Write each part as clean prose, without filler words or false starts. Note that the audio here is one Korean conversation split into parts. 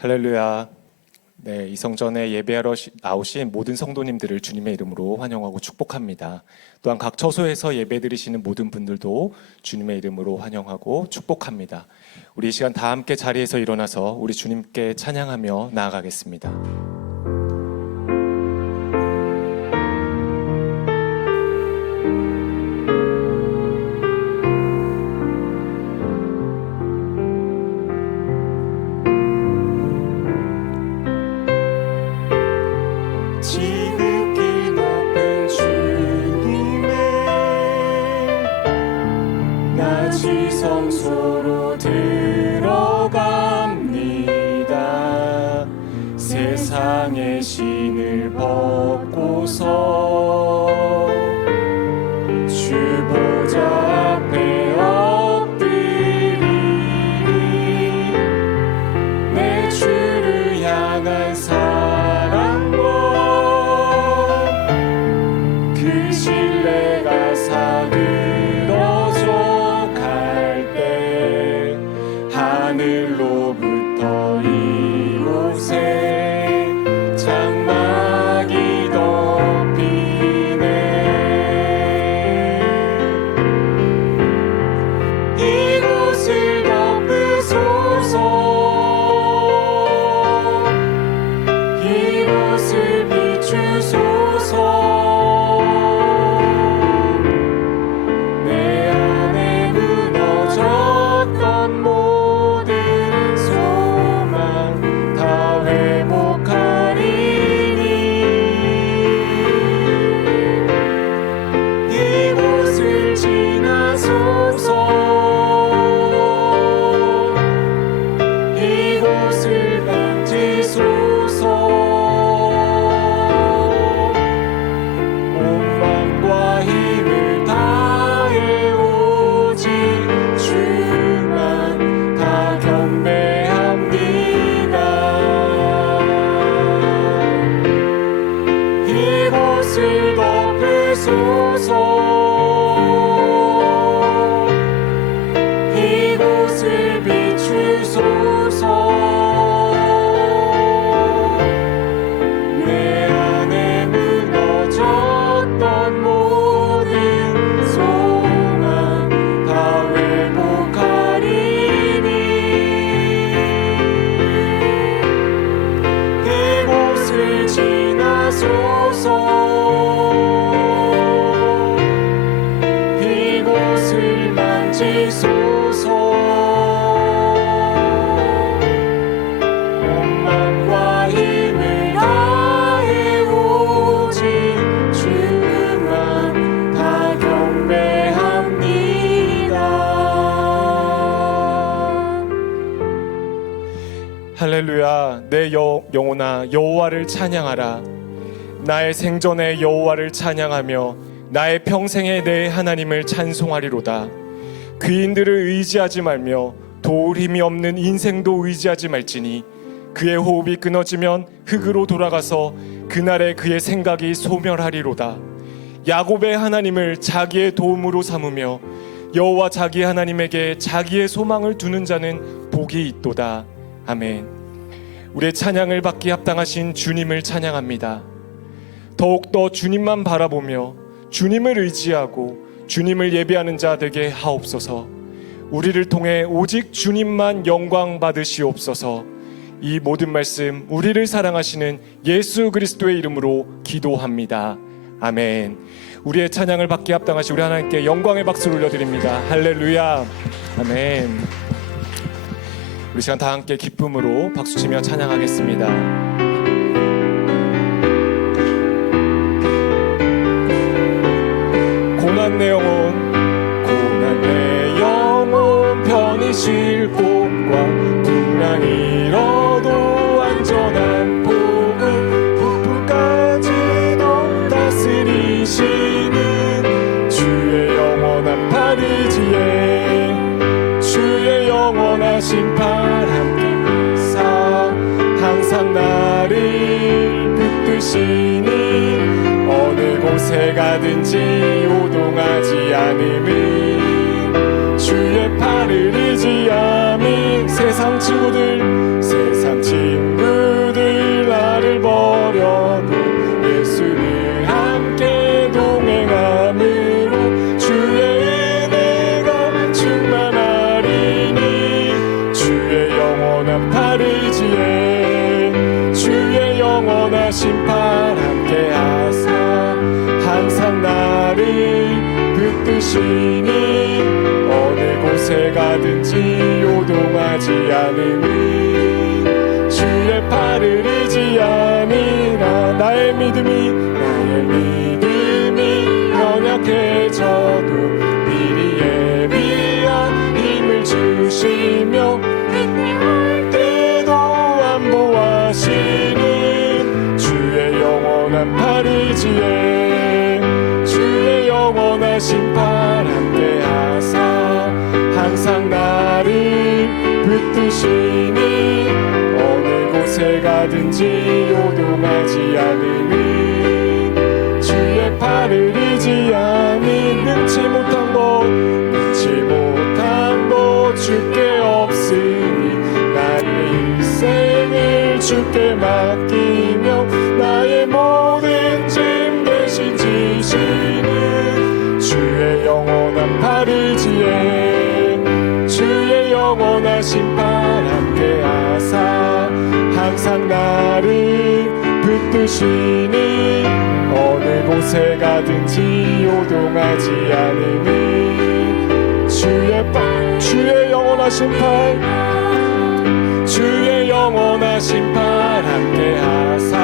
할렐루야. 네, 이 성전에 예배하러 나오신 모든 성도님들을 주님의 이름으로 환영하고 축복합니다. 또한 각 처소에서 예배드리시는 모든 분들도 주님의 이름으로 환영하고 축복합니다. 우리 이 시간 다 함께 자리에서 일어나서 우리 주님께 찬양하며 나아가겠습니다. 지극히 높은 주님의 낮이 성소로 들어갑니다. 세상의 신을 벗고서 주 보좌 앞에 엎드리리. 내 주를 향한 그 신뢰가 사그러져 갈 때 하늘로부터 이곳에 장막이 덮이네. 이곳을 덮으소서. 이곳을 비추소서. 이곳을 비추소서. 내 안에 무너졌던 모든 소망 다 회복하리니. 이곳을 지나소서. 이곳을 만지소서. 온 맘과 힘을 다해 오직 주만 다 경배합니다. 할렐루야. 내 영혼아 여호와를 찬양하라. 나의 생전에 여호와를 찬양하며 나의 평생에 내 하나님을 찬송하리로다. 귀인들을 의지하지 말며 도울 힘이 없는 인생도 의지하지 말지니 그의 호흡이 끊어지면 흙으로 돌아가서 그날에 그의 생각이 소멸하리로다. 야곱의 하나님을 자기의 도움으로 삼으며 여호와 자기 하나님에게 자기의 소망을 두는 자는 복이 있도다. 아멘. 우리의 찬양을 받기 합당하신 주님을 찬양합니다. 더욱더 주님만 바라보며 주님을 의지하고 주님을 예배하는 자 되게 하옵소서. 우리를 통해 오직 주님만 영광 받으시옵소서. 이 모든 말씀 우리를 사랑하시는 예수 그리스도의 이름으로 기도합니다. 아멘. 우리의 찬양을 받기 합당하신 우리 하나님께 영광의 박수를 올려드립니다. 할렐루야. 아멘. 우리 시간 다 함께 기쁨으로 박수치며 찬양하겠습니다. 고난 내 영혼 편히 쉴 곳과 풍랑 잃어도 안전한 복음, 폭풍까지도 다스리시는 주의 영원한 파리지에 주의 영원한 심판 함께 미사 항상 나를 붙드시니 어느 곳에 가든지 요동하지 않음은 주의 팔을 의지함이 세상 친구들 심판 함께 하사 항상 나를 붙드시니 어느 곳에 가든지 요동하지 않으니 주의 팔을 의지함이나 나의 믿음이 연약해져도 미리 예비한 힘을 주시며 그때할 때도 안보하시는 주의 영원한 팔 의지에 주의 영원하신 팔 함께 하사 항상 나를 붙드시니 어느 곳에 가든지 요동하지 않으니 주의 팔을 의지하니 능치 못한 것 주께 없으니 나의 인생을 주께 맡기며 나의 모든 짐 대신 지시는 주의 영원한 팔 의지에 주의 영원하신 팔 함께 하사 항상 나를 붙드시니 어느 곳에 가든지 요동하지 않으니 주의 영원하신 팔 주의 영원하신 팔 함께 하사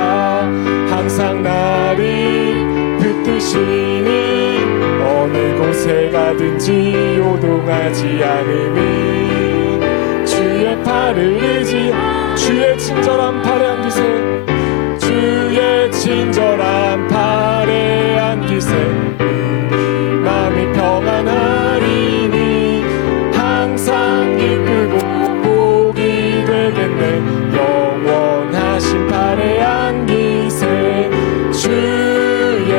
항상 나를 붙드시니 어느 곳에 가든지 요동하지 않으니 주의 팔을 의지 주의 친절한 팔에 안기세 주의 친절한 팔에 안기세 우리 마음이 평안하리니 항상 이끌고 복이 되겠네 영원하신 팔에 안기세 주의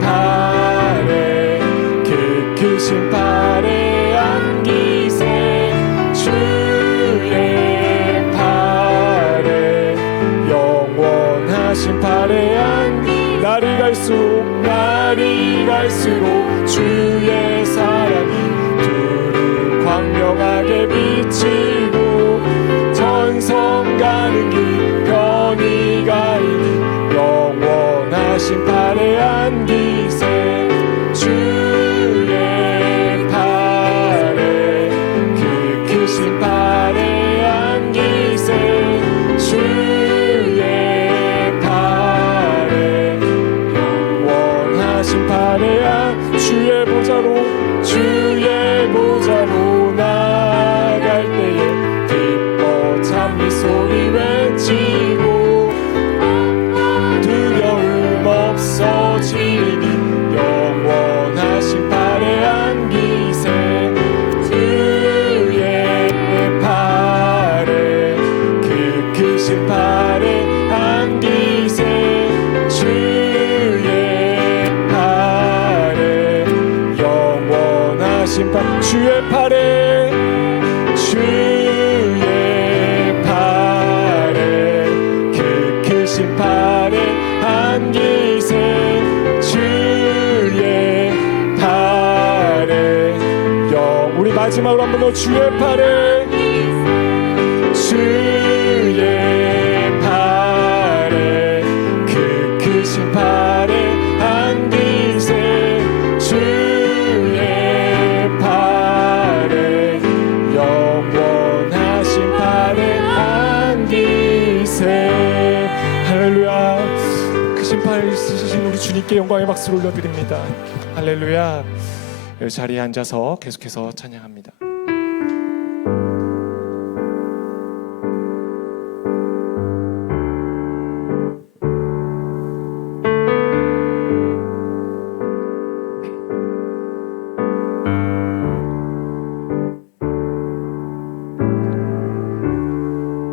팔에 그 크신 팔에 안기세 주의 팔에 영원하신 팔에 안기 날이 갈수록 주의 사랑이 두루 광명하게 비치고 전성 가는 길 편히 가리니 영원하신 팔에 안기세 주의 팔에 그 크신 팔에 안기세 주의 팔에 영원하신 팔에 주의 보좌로 나갈 때에 기뻐 찬미 소리 외치고 두려움 없어지니 영원하신 팔에 안기세 주의 팔에 그 크신 팔에 안기세 주의 팔에 영원하신 팔 주의 팔에 그 크신 팔에 안기세 주의 팔에 우리 마지막으로 한번 더 주의 팔에 그 크신 팔에 안기세 주의 팔에 영원하신 팔에 안기세 할렐루야 크신 팔 있으신 우리 주님께 영광의 박수를 올려드립니다. 할렐루야 자리에 앉아서 계속해서 찬양합니다.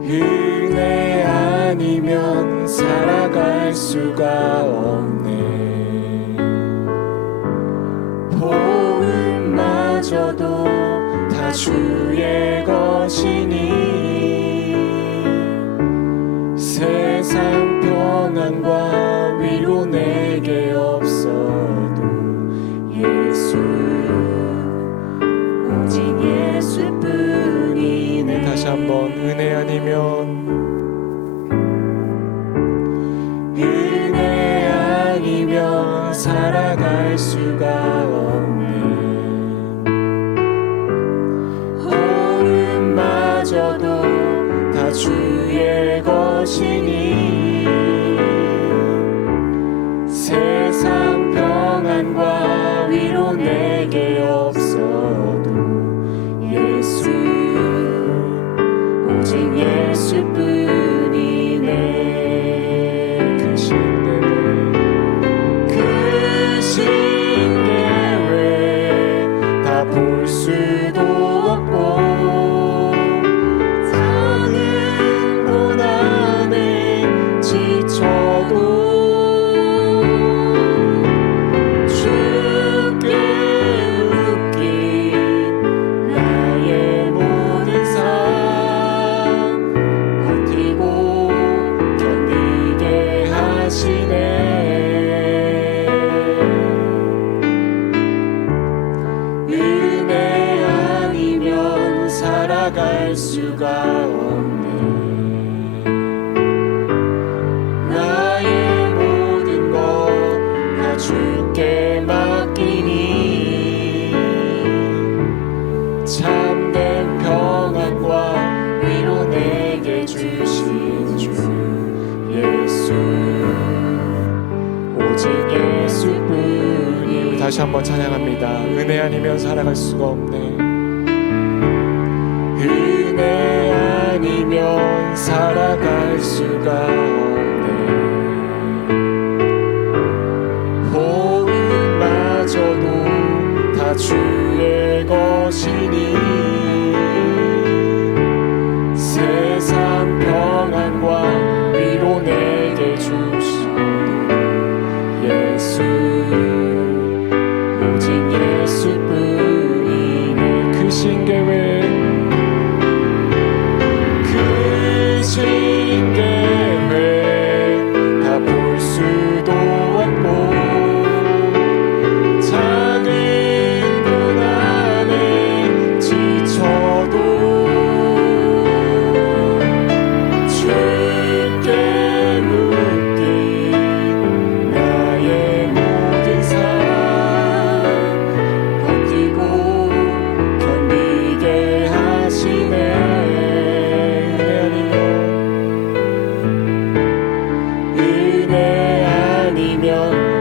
은혜 아니면 살아갈 수가 없네 보응마저도 다 주의 것이니 세상 평안과 위로 내게 없어도 예수 오직 예수뿐이네 다시 한번 은혜 아니면 것이니 세상 평안과 위로 내게 없어도 예수 오직 예수뿐이네. 그 신계획 다 볼 수도 없고 작은 고난에 지쳐도 갈 수가 없네. 나의 모든 것 다 주께 맡기니 참된 평안과 위로 내게 주신 주 예수 오직 예수뿐이. 다시 한번 찬양합니다. 은혜 아니면 살아갈 수가 없네. 은혜 아니면 살아갈 수가 없네. 호흡마저도 다 주의 것이니 세상 평안과 위로 내게 주시는 예수 오직 예수뿐이네. 그 신계획 신계획 다 볼 수도 없고 작은 고난에 지쳐도 주께 묶인 나의 모든 삶 버티고 견디게 하시네.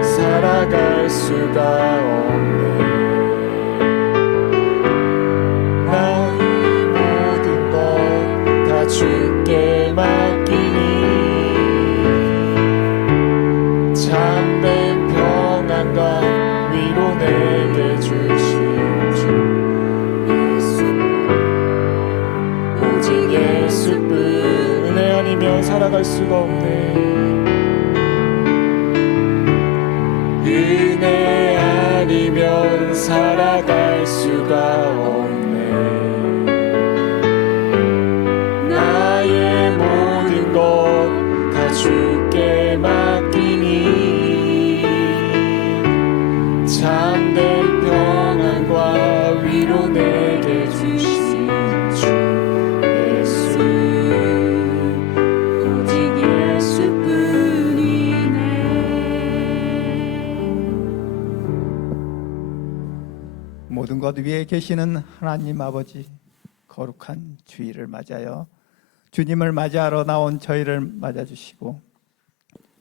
살아갈 수가 없네. 나의 모든 것 다 주께 맡기니 참된 평안과 위로 내게 주신 주 예수 오직 예수뿐. 은혜 아니면 살아갈 수가 없네. 은혜 아니면 살아갈 수가 없네. 나의 모든 것 다 주께 맡기니 참된 평안과 위로 내게 주신 주 예수 오직 예수뿐이네. 모든 것 위에 계시는 하나님 아버지, 거룩한 주일을 맞아요. 주님을 맞이하러 나온 저희를 맞아주시고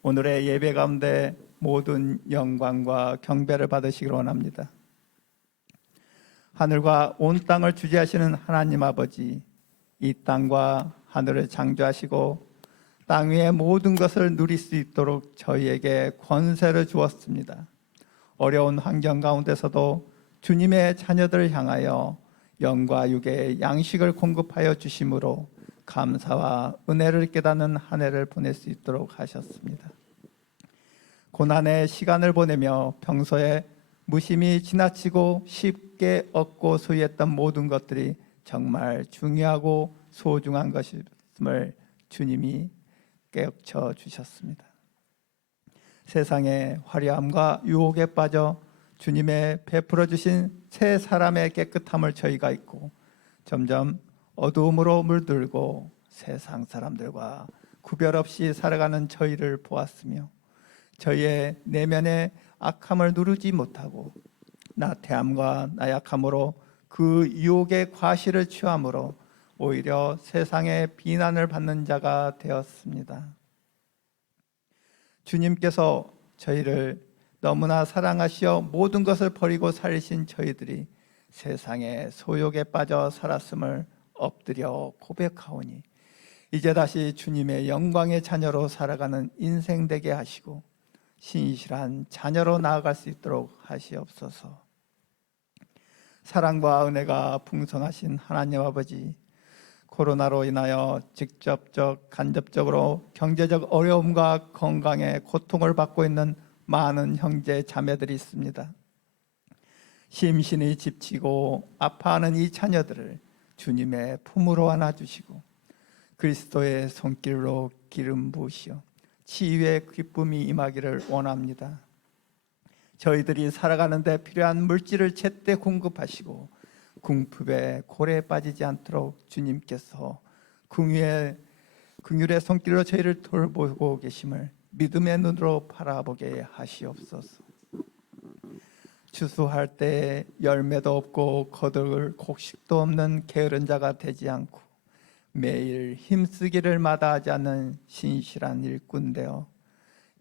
오늘의 예배 가운데 모든 영광과 경배를 받으시기를 원합니다. 하늘과 온 땅을 주재하시는 하나님 아버지, 이 땅과 하늘을 창조하시고 땅 위의 모든 것을 누릴 수 있도록 저희에게 권세를 주었습니다. 어려운 환경 가운데서도 주님의 자녀들을 향하여 영과 육의 양식을 공급하여 주심으로 감사와 은혜를 깨닫는 한 해를 보낼 수 있도록 하셨습니다. 고난의 시간을 보내며 평소에 무심히 지나치고 쉽게 얻고 소유했던 모든 것들이 정말 중요하고 소중한 것임을 주님이 깨우쳐 주셨습니다. 세상의 화려함과 유혹에 빠져 주님의 베풀어 주신 새 사람의 깨끗함을 저희가 잊고 점점 어두움으로 물들고 세상 사람들과 구별 없이 살아가는 저희를 보았으며 저희의 내면의 악함을 누르지 못하고 나태함과 나약함으로 그 유혹의 과실을 취함으로 오히려 세상의 비난을 받는 자가 되었습니다. 주님께서 저희를 너무나 사랑하시어 모든 것을 버리고 살리신 저희들이 세상의 소욕에 빠져 살았음을 엎드려 고백하오니 이제 다시 주님의 영광의 자녀로 살아가는 인생 되게 하시고 신실한 자녀로 나아갈 수 있도록 하시옵소서. 사랑과 은혜가 풍성하신 하나님 아버지, 코로나로 인하여 직접적, 간접적으로 경제적 어려움과 건강에 고통을 받고 있는 많은 형제 자매들이 있습니다. 심신이 지치고 아파하는 이 자녀들을 주님의 품으로 안아주시고 그리스도의 손길로 기름 부으시어 치유의 기쁨이 임하기를 원합니다. 저희들이 살아가는 데 필요한 물질을 제때 공급하시고 궁핍에 고래에 빠지지 않도록 주님께서 긍휼의 손길로 저희를 돌보고 계심을 믿음의 눈으로 바라보게 하시옵소서. 추수할 때 열매도 없고 거둘 곡식도 없는 게으른 자가 되지 않고 매일 힘쓰기를 마다하지 않는 신실한 일꾼 되어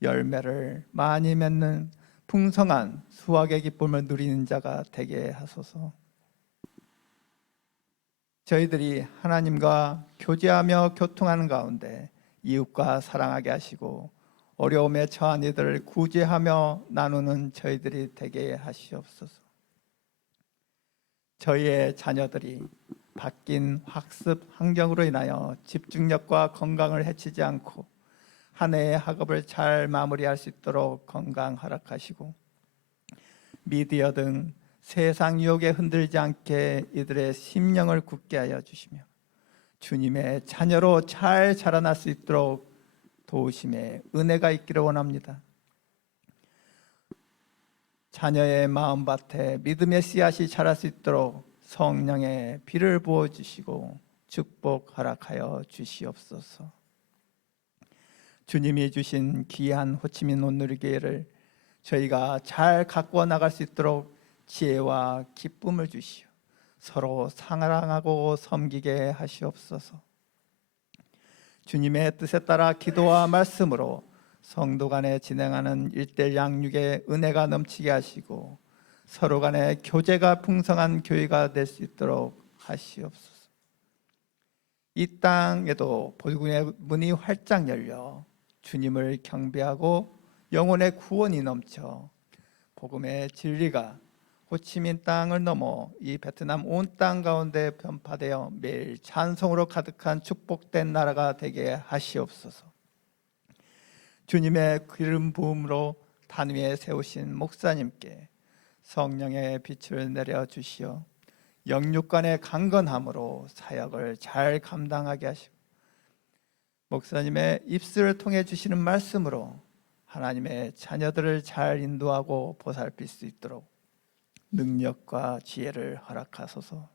열매를 많이 맺는 풍성한 수확의 기쁨을 누리는 자가 되게 하소서. 저희들이 하나님과 교제하며 교통하는 가운데 이웃과 사랑하게 하시고 어려움에 처한 이들을 구제하며 나누는 저희들이 되게 하시옵소서. 저희의 자녀들이 바뀐 학습 환경으로 인하여 집중력과 건강을 해치지 않고 한 해의 학업을 잘 마무리할 수 있도록 건강 허락하시고 미디어 등 세상 유혹에 흔들지 않게 이들의 심령을 굳게 하여 주시며 주님의 자녀로 잘 자라날 수 있도록 도우심의 은혜가 있기를 원합니다. 자녀의 마음밭에 믿음의 씨앗이 자랄 수 있도록 성령의 비를 부어주시고 축복 허락하여 주시옵소서. 주님이 주신 귀한 호치민 온누리교회를 저희가 잘 가꾸어 나갈 수 있도록 지혜와 기쁨을 주시오 서로 사랑하고 섬기게 하시옵소서. 주님의 뜻에 따라 기도와 말씀으로 성도 간에 진행하는 일대일 양육의 은혜가 넘치게 하시고 서로 간의 교제가 풍성한 교회가 될 수 있도록 하시옵소서. 이 땅에도 복음의 문이 활짝 열려 주님을 경배하고 영혼의 구원이 넘쳐 복음의 진리가 호치민 땅을 넘어 이 베트남 온 땅 가운데 변파되어 매일 찬송으로 가득한 축복된 나라가 되게 하시옵소서. 주님의 기름 부음으로 단 위에 세우신 목사님께 성령의 빛을 내려 주시어 영육간의 강건함으로 사역을 잘 감당하게 하시고 목사님의 입술을 통해 주시는 말씀으로 하나님의 자녀들을 잘 인도하고 보살필 수 있도록 능력과 지혜를 허락하소서.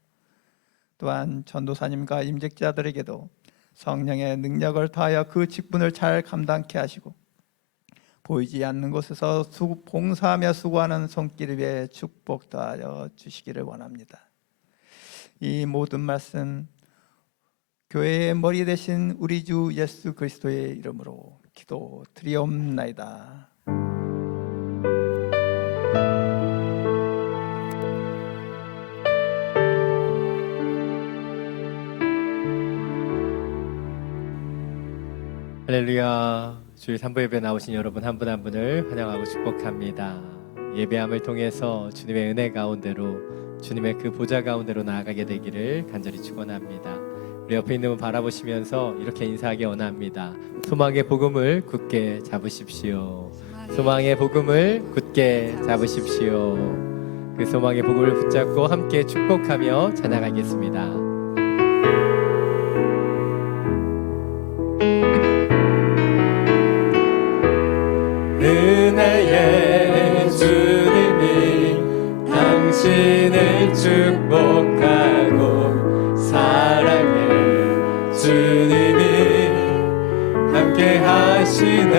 또한 전도사님과 임직자들에게도 성령의 능력을 더하여 그 직분을 잘 감당케 하시고 보이지 않는 곳에서 봉사하며 수고하는 손길 위에 축복 더하여 주시기를 원합니다. 이 모든 말씀 교회의 머리 되신 우리 주 예수 그리스도의 이름으로 기도드리옵나이다. 할렐루야. 주일 3부 예배 나오신 여러분 한 분 한 분을 환영하고 축복합니다. 예배함을 통해서 주님의 은혜 가운데로 주님의 그 보좌 가운데로 나아가게 되기를 간절히 축원합니다. 우리 옆에 있는 분 바라보시면서 이렇게 인사하기 원합니다. 소망의 복음을 굳게 잡으십시오. 소망의 복음을 굳게 잡으십시오. 그 소망의 복음을 붙잡고 함께 축복하며 찬양하겠습니다. 은혜의 주님이 당신을 축복하고 사랑해 주님이 함께 하시네.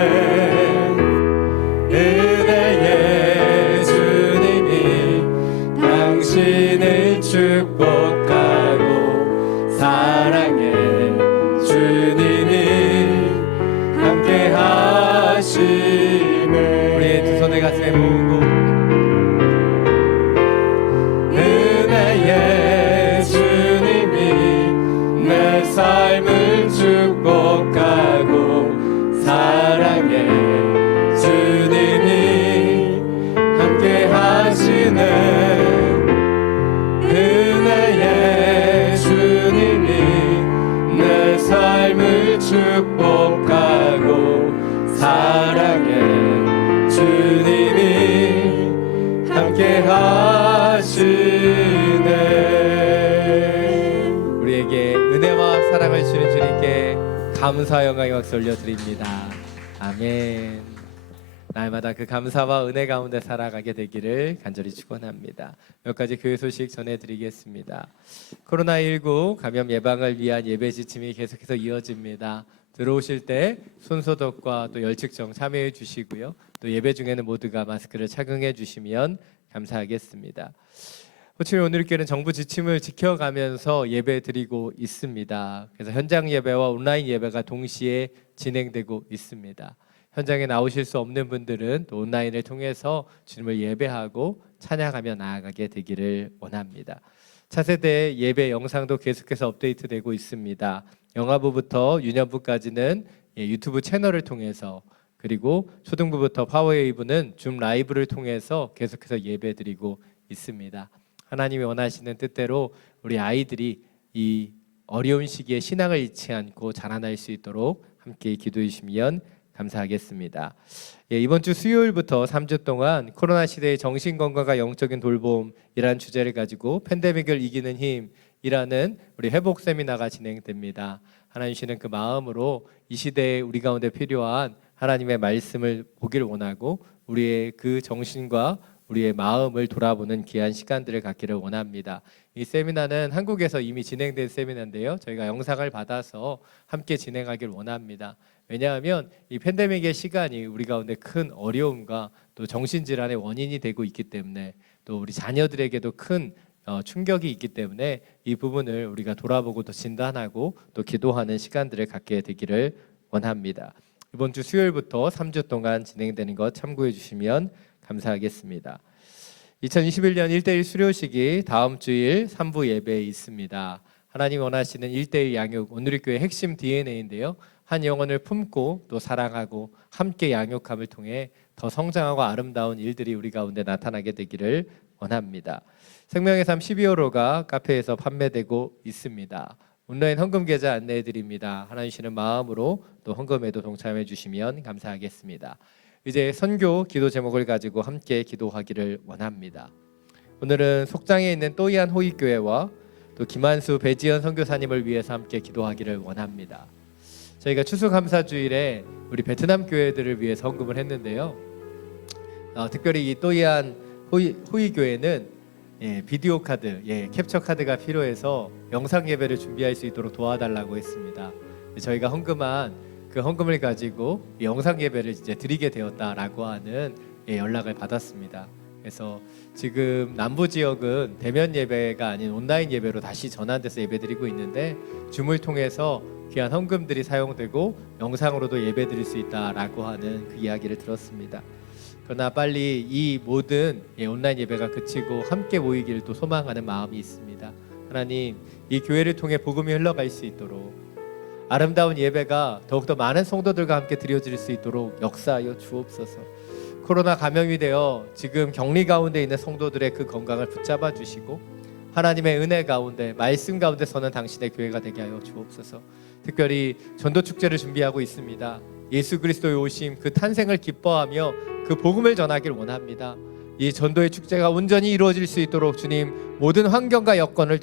은혜의 주님이 당신을 축복하고 사랑해 축복하고 사랑해 주님이 함께 하시네. 우리에게 은혜와 사랑을 주는 주님께 감사 영광의 박수 올려드립니다. 아멘. 날마다 그 감사와 은혜 가운데 살아가게 되기를 간절히 축원합니다. 몇 가지 교회 소식 전해드리겠습니다. 코로나19 감염 예방을 위한 예배 지침이 계속해서 이어집니다. 들어오실 때 손소독과 또 열측정 참여해 주시고요. 또 예배 중에는 모두가 마스크를 착용해 주시면 감사하겠습니다. 호치민 오늘교회는 정부 지침을 지켜가면서 예배 드리고 있습니다. 그래서 현장 예배와 온라인 예배가 동시에 진행되고 있습니다. 현장에 나오실 수 없는 분들은 또 온라인을 통해서 주님을 예배하고 찬양하며 나아가게 되기를 원합니다. 차세대 예배 영상도 계속해서 업데이트되고 있습니다. 영화부부터 유년부까지는 유튜브 채널을 통해서, 그리고 초등부부터 파워웨이브는 줌 라이브를 통해서 계속해서 예배드리고 있습니다. 하나님이 원하시는 뜻대로 우리 아이들이 이 어려운 시기에 신앙을 잃지 않고 자라날 수 있도록 함께 기도해 주시면 감사하겠습니다. 이번 주 수요일부터 3주 동안 코로나 시대의 정신건강과 영적인 돌봄이라는 주제를 가지고 팬데믹을 이기는 힘이라는 우리 회복 세미나가 진행됩니다. 하나님 주시는 그 마음으로 이 시대에 우리 가운데 필요한 하나님의 말씀을 보기를 원하고 우리의 그 정신과 우리의 마음을 돌아보는 귀한 시간들을 갖기를 원합니다. 이 세미나는 한국에서 이미 진행된 세미나인데요. 저희가 영상을 받아서 함께 진행하길 원합니다. 왜냐하면 이 팬데믹의 시간이 우리 가운데 큰 어려움과 또 정신질환의 원인이 되고 있기 때문에, 또 우리 자녀들에게도 큰 충격이 있기 때문에 이 부분을 우리가 돌아보고 또 진단하고 또 기도하는 시간들을 갖게 되기를 원합니다. 이번 주 수요일부터 3주 동안 진행되는 것 참고해 주시면 감사하겠습니다. 2021년 1대1 수료식이 다음 주일 3부 예배에 있습니다. 하나님 원하시는 1대1 양육, 오늘의 핵심 DNA인데요. 한 영혼을 품고 또 사랑하고 함께 양육함을 통해 더 성장하고 아름다운 일들이 우리 가운데 나타나게 되기를 원합니다. 생명의 삶 12월호가 카페에서 판매되고 있습니다. 온라인 헌금 계좌 안내해 드립니다. 하나님 주시는 마음으로 또 헌금에도 동참해 주시면 감사하겠습니다. 이제 선교 기도 제목을 가지고 함께 기도하기를 원합니다. 오늘은 속장에 있는 또이안 호익교회와 또 김한수 배지연 선교사님을 위해서 함께 기도하기를 원합니다. 저희가 추수감사주일에 우리 베트남 교회들을 위해서 헌금을 했는데요. 특별히 이 또이안 호익교회는 비디오 카드, 캡처 카드가 필요해서 영상 예배를 준비할 수 있도록 도와달라고 했습니다. 저희가 헌금한 그 헌금을 가지고 영상 예배를 이제 드리게 되었다라고 하는 연락을 받았습니다. 그래서 지금 남부 지역은 대면 예배가 아닌 온라인 예배로 다시 전환돼서 예배드리고 있는데 줌을 통해서 귀한 헌금들이 사용되고 영상으로도 예배드릴 수 있다라고 하는 그 이야기를 들었습니다. 그러나 빨리 이 모든 온라인 예배가 그치고 함께 모이기를 또 소망하는 마음이 있습니다. 하나님, 이 교회를 통해 복음이 흘러갈 수 있도록 아름다운 예배가 더욱더 많은 성도들과 함께 드려질 수 있도록 역사하여 주옵소서. 코로나 감염이 되어 지금 격리 가운데 있는 성도들의 그 건강을 붙잡아 주시고 하나님의 은혜 가운데 말씀 가운데 서는 당신의 교회가 되게 하여 주옵소서. 특별히 전도 축제를 준비하고 있습니다. 예수 그리스도의 오심, 그 탄생을 기뻐하며 그 복음을 전하길 원합니다. 이 전도의 축제가 온전히 이루어질 수 있도록 주님 모든 환경과 여건을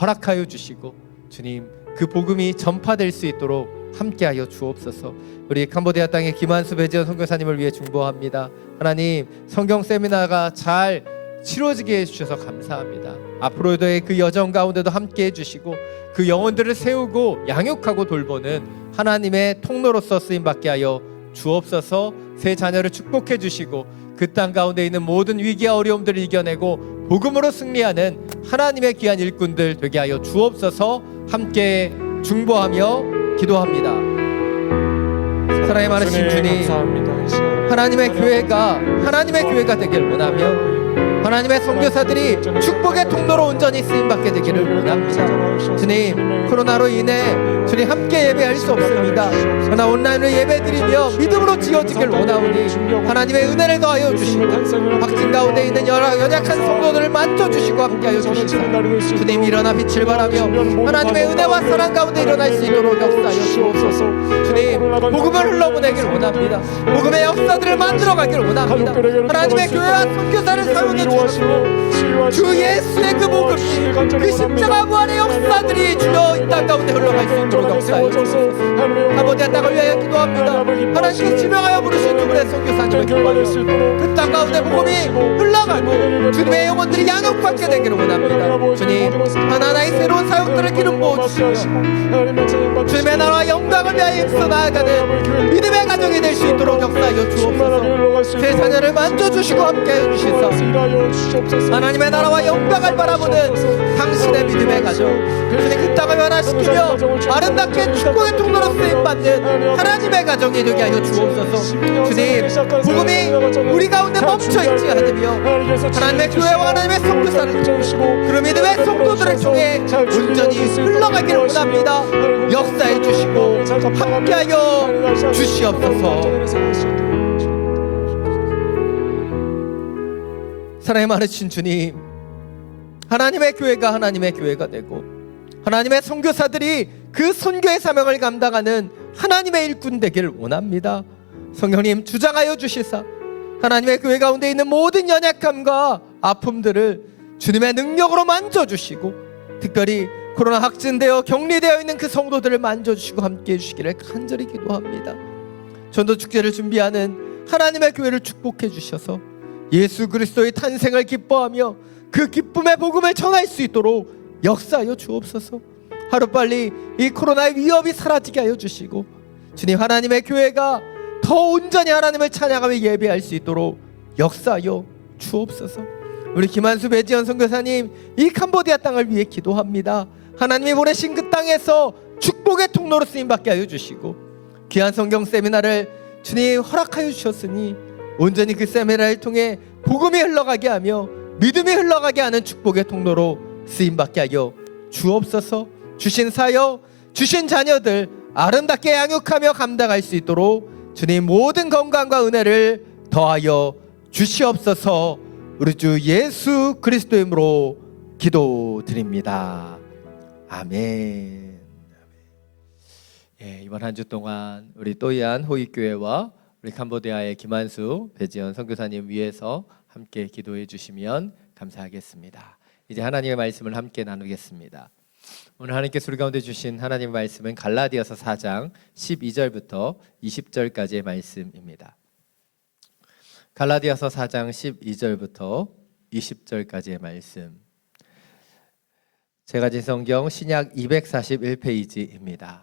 허락하여 주시고 주님 그 복음이 전파될 수 있도록 함께하여 주옵소서. 우리 캄보디아 땅의 김한수 배지연 선교사님을 위해 중보합니다. 하나님, 성경 세미나가 잘 치러지게 해주셔서 감사합니다. 앞으로의 그 여정 가운데도 함께해 주시고 그 영혼들을 세우고 양육하고 돌보는 하나님의 통로로서 쓰임받게 하여 주옵소서. 새 자녀를 축복해 주시고 그 땅 가운데 있는 모든 위기와 어려움들을 이겨내고 복음으로 승리하는 하나님의 귀한 일꾼들 되게 하여 주옵소서. 함께 중보하며 기도합니다. 사랑의 많으신 주님, 하나님의 교회가 되길 원하며 하나님의 선교사들이 축복의 통로로 온전히 쓰임받게 되기를 원합니다. 주님, 코로나로 인해 주님 함께 예배할 수 없습니다. 그러나 온라인으로 예배드리며 믿음으로 지어지길 원하오니 하나님의 은혜를 더하여 주시고 확진 가운데 있는 연약한 성도들을 만져주시고 함께하여 주시옵소서. 주님 일어나 빛을 바라며 하나님의 은혜와 사랑 가운데 일어날 수 있도록 역사하여 주옵소서. 주님 복음을 흘러보내길 원합니다. 복음의 역사들을 만들어가길 원합니다. 하나님의 교회와 선교사를 사용해 주시고 주 예수의 그 복음이 그 십자가 부활의 역사들이 주여 이 땅 가운데 흘러갈 수 있도록 역사하여 주옵소서. 캄보디아 땅을 위하여 기도합니다. 하나님께 지명하여 부르신 두 분의 선교사님을 기도하여 그 땅 가운데 복음이 흘러가고 주님의 영혼들이 양육받게 되기를 원합니다. 주님 하나하나의 새로운 사역들을 기름 부어주시며 주님의 나라와 영광을 위하여 힘써 나아가는 믿음의 가정이 될 수 있도록 역사하여 주옵소서. 제 자녀를 만져주시고 함께하여 주시사 하나님의 나라와 영광을 바라보는 당신의 믿음의 가정 주님 그 땅을 변화시키며 아름답게 축복의 통로로 쓰임받는 하나님의 가정이 되게 하여 주옵소서. 주님 복음이 우리 가운데 멈춰있지 않으며 하나님의 교회와 하나님의 선교사를 그 믿음의 성도들을 통해 온전히 흘러가기를 원합니다. 역사해 주시고 함께하여 주시옵소서. 사랑의 많으신 주님, 하나님의 교회가 하나님의 교회가 되고 하나님의 선교사들이 그 선교의 사명을 감당하는 하나님의 일꾼 되기를 원합니다. 성령님 주장하여 주시사 하나님의 교회 가운데 있는 모든 연약함과 아픔들을 주님의 능력으로 만져주시고 특별히 코로나 확진되어 격리되어 있는 그 성도들을 만져주시고 함께해 주시기를 간절히 기도합니다. 전도 축제를 준비하는 하나님의 교회를 축복해 주셔서 예수 그리스도의 탄생을 기뻐하며 그 기쁨의 복음을 전할 수 있도록 역사하여 주옵소서. 하루빨리 이 코로나의 위협이 사라지게 하여 주시고 주님 하나님의 교회가 더 온전히 하나님을 찬양하며 예배할 수 있도록 역사하여 주옵소서. 우리 김한수 배지연 선교사님 이 캄보디아 땅을 위해 기도합니다. 하나님이 보내신 그 땅에서 축복의 통로로 쓰임받게 하여 주시고 귀한 성경 세미나를 주님 허락하여 주셨으니 온전히 그 세미나를 통해 복음이 흘러가게 하며 믿음이 흘러가게 하는 축복의 통로로 쓰임받게 하여 주옵소서. 주신 사역 주신 자녀들 아름답게 양육하며 감당할 수 있도록 주님 모든 건강과 은혜를 더하여 주시옵소서. 우리 주 예수 그리스도의 이름으로 기도드립니다. 아멘. 예, 이번 한 주 동안 우리 또이안 호익교회와 우리 캄보디아의 김한수 배지연 선교사님 위해서 함께 기도해 주시면 감사하겠습니다. 이제 하나님의 말씀을 함께 나누겠습니다. 오늘 하나님께서 우리 가운데 주신 하나님의 말씀은 갈라디아서 4장 12절부터 20절까지의 말씀입니다. 갈라디아서 4장 12절부터 20절까지의 말씀. 제가 진 성경 신약 241페이지입니다.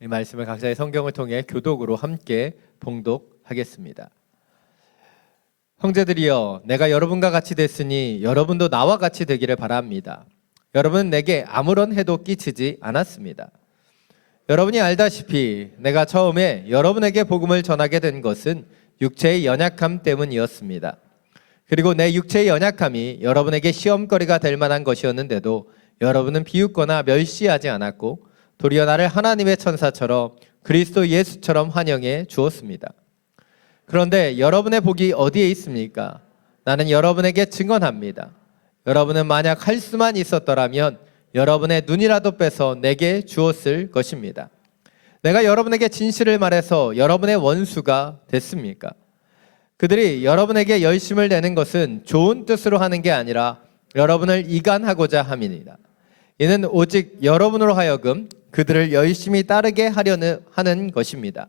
이 말씀을 각자의 성경을 통해 교독으로 함께 봉독하겠습니다. 형제들이여, 내가 여러분과 같이 됐으니 여러분도 나와 같이 되기를 바랍니다. 여러분은 내게 아무런 해도 끼치지 않았습니다. 여러분이 알다시피 내가 처음에 여러분에게 복음을 전하게 된 것은 육체의 연약함 때문이었습니다. 그리고 내 육체의 연약함이 여러분에게 시험거리가 될 만한 것이었는데도 여러분은 비웃거나 멸시하지 않았고 도리어 나를 하나님의 천사처럼 그리스도 예수처럼 환영해 주었습니다. 그런데 여러분의 복이 어디에 있습니까? 나는 여러분에게 증언합니다. 여러분은 만약 할 수만 있었더라면 여러분의 눈이라도 빼서 내게 주었을 것입니다. 내가 여러분에게 진실을 말해서 여러분의 원수가 됐습니까? 그들이 여러분에게 열심을 내는 것은 좋은 뜻으로 하는 게 아니라 여러분을 이간하고자 함이니라. 이는 오직 여러분으로 하여금 그들을 열심히 따르게 하려는 하는 것입니다.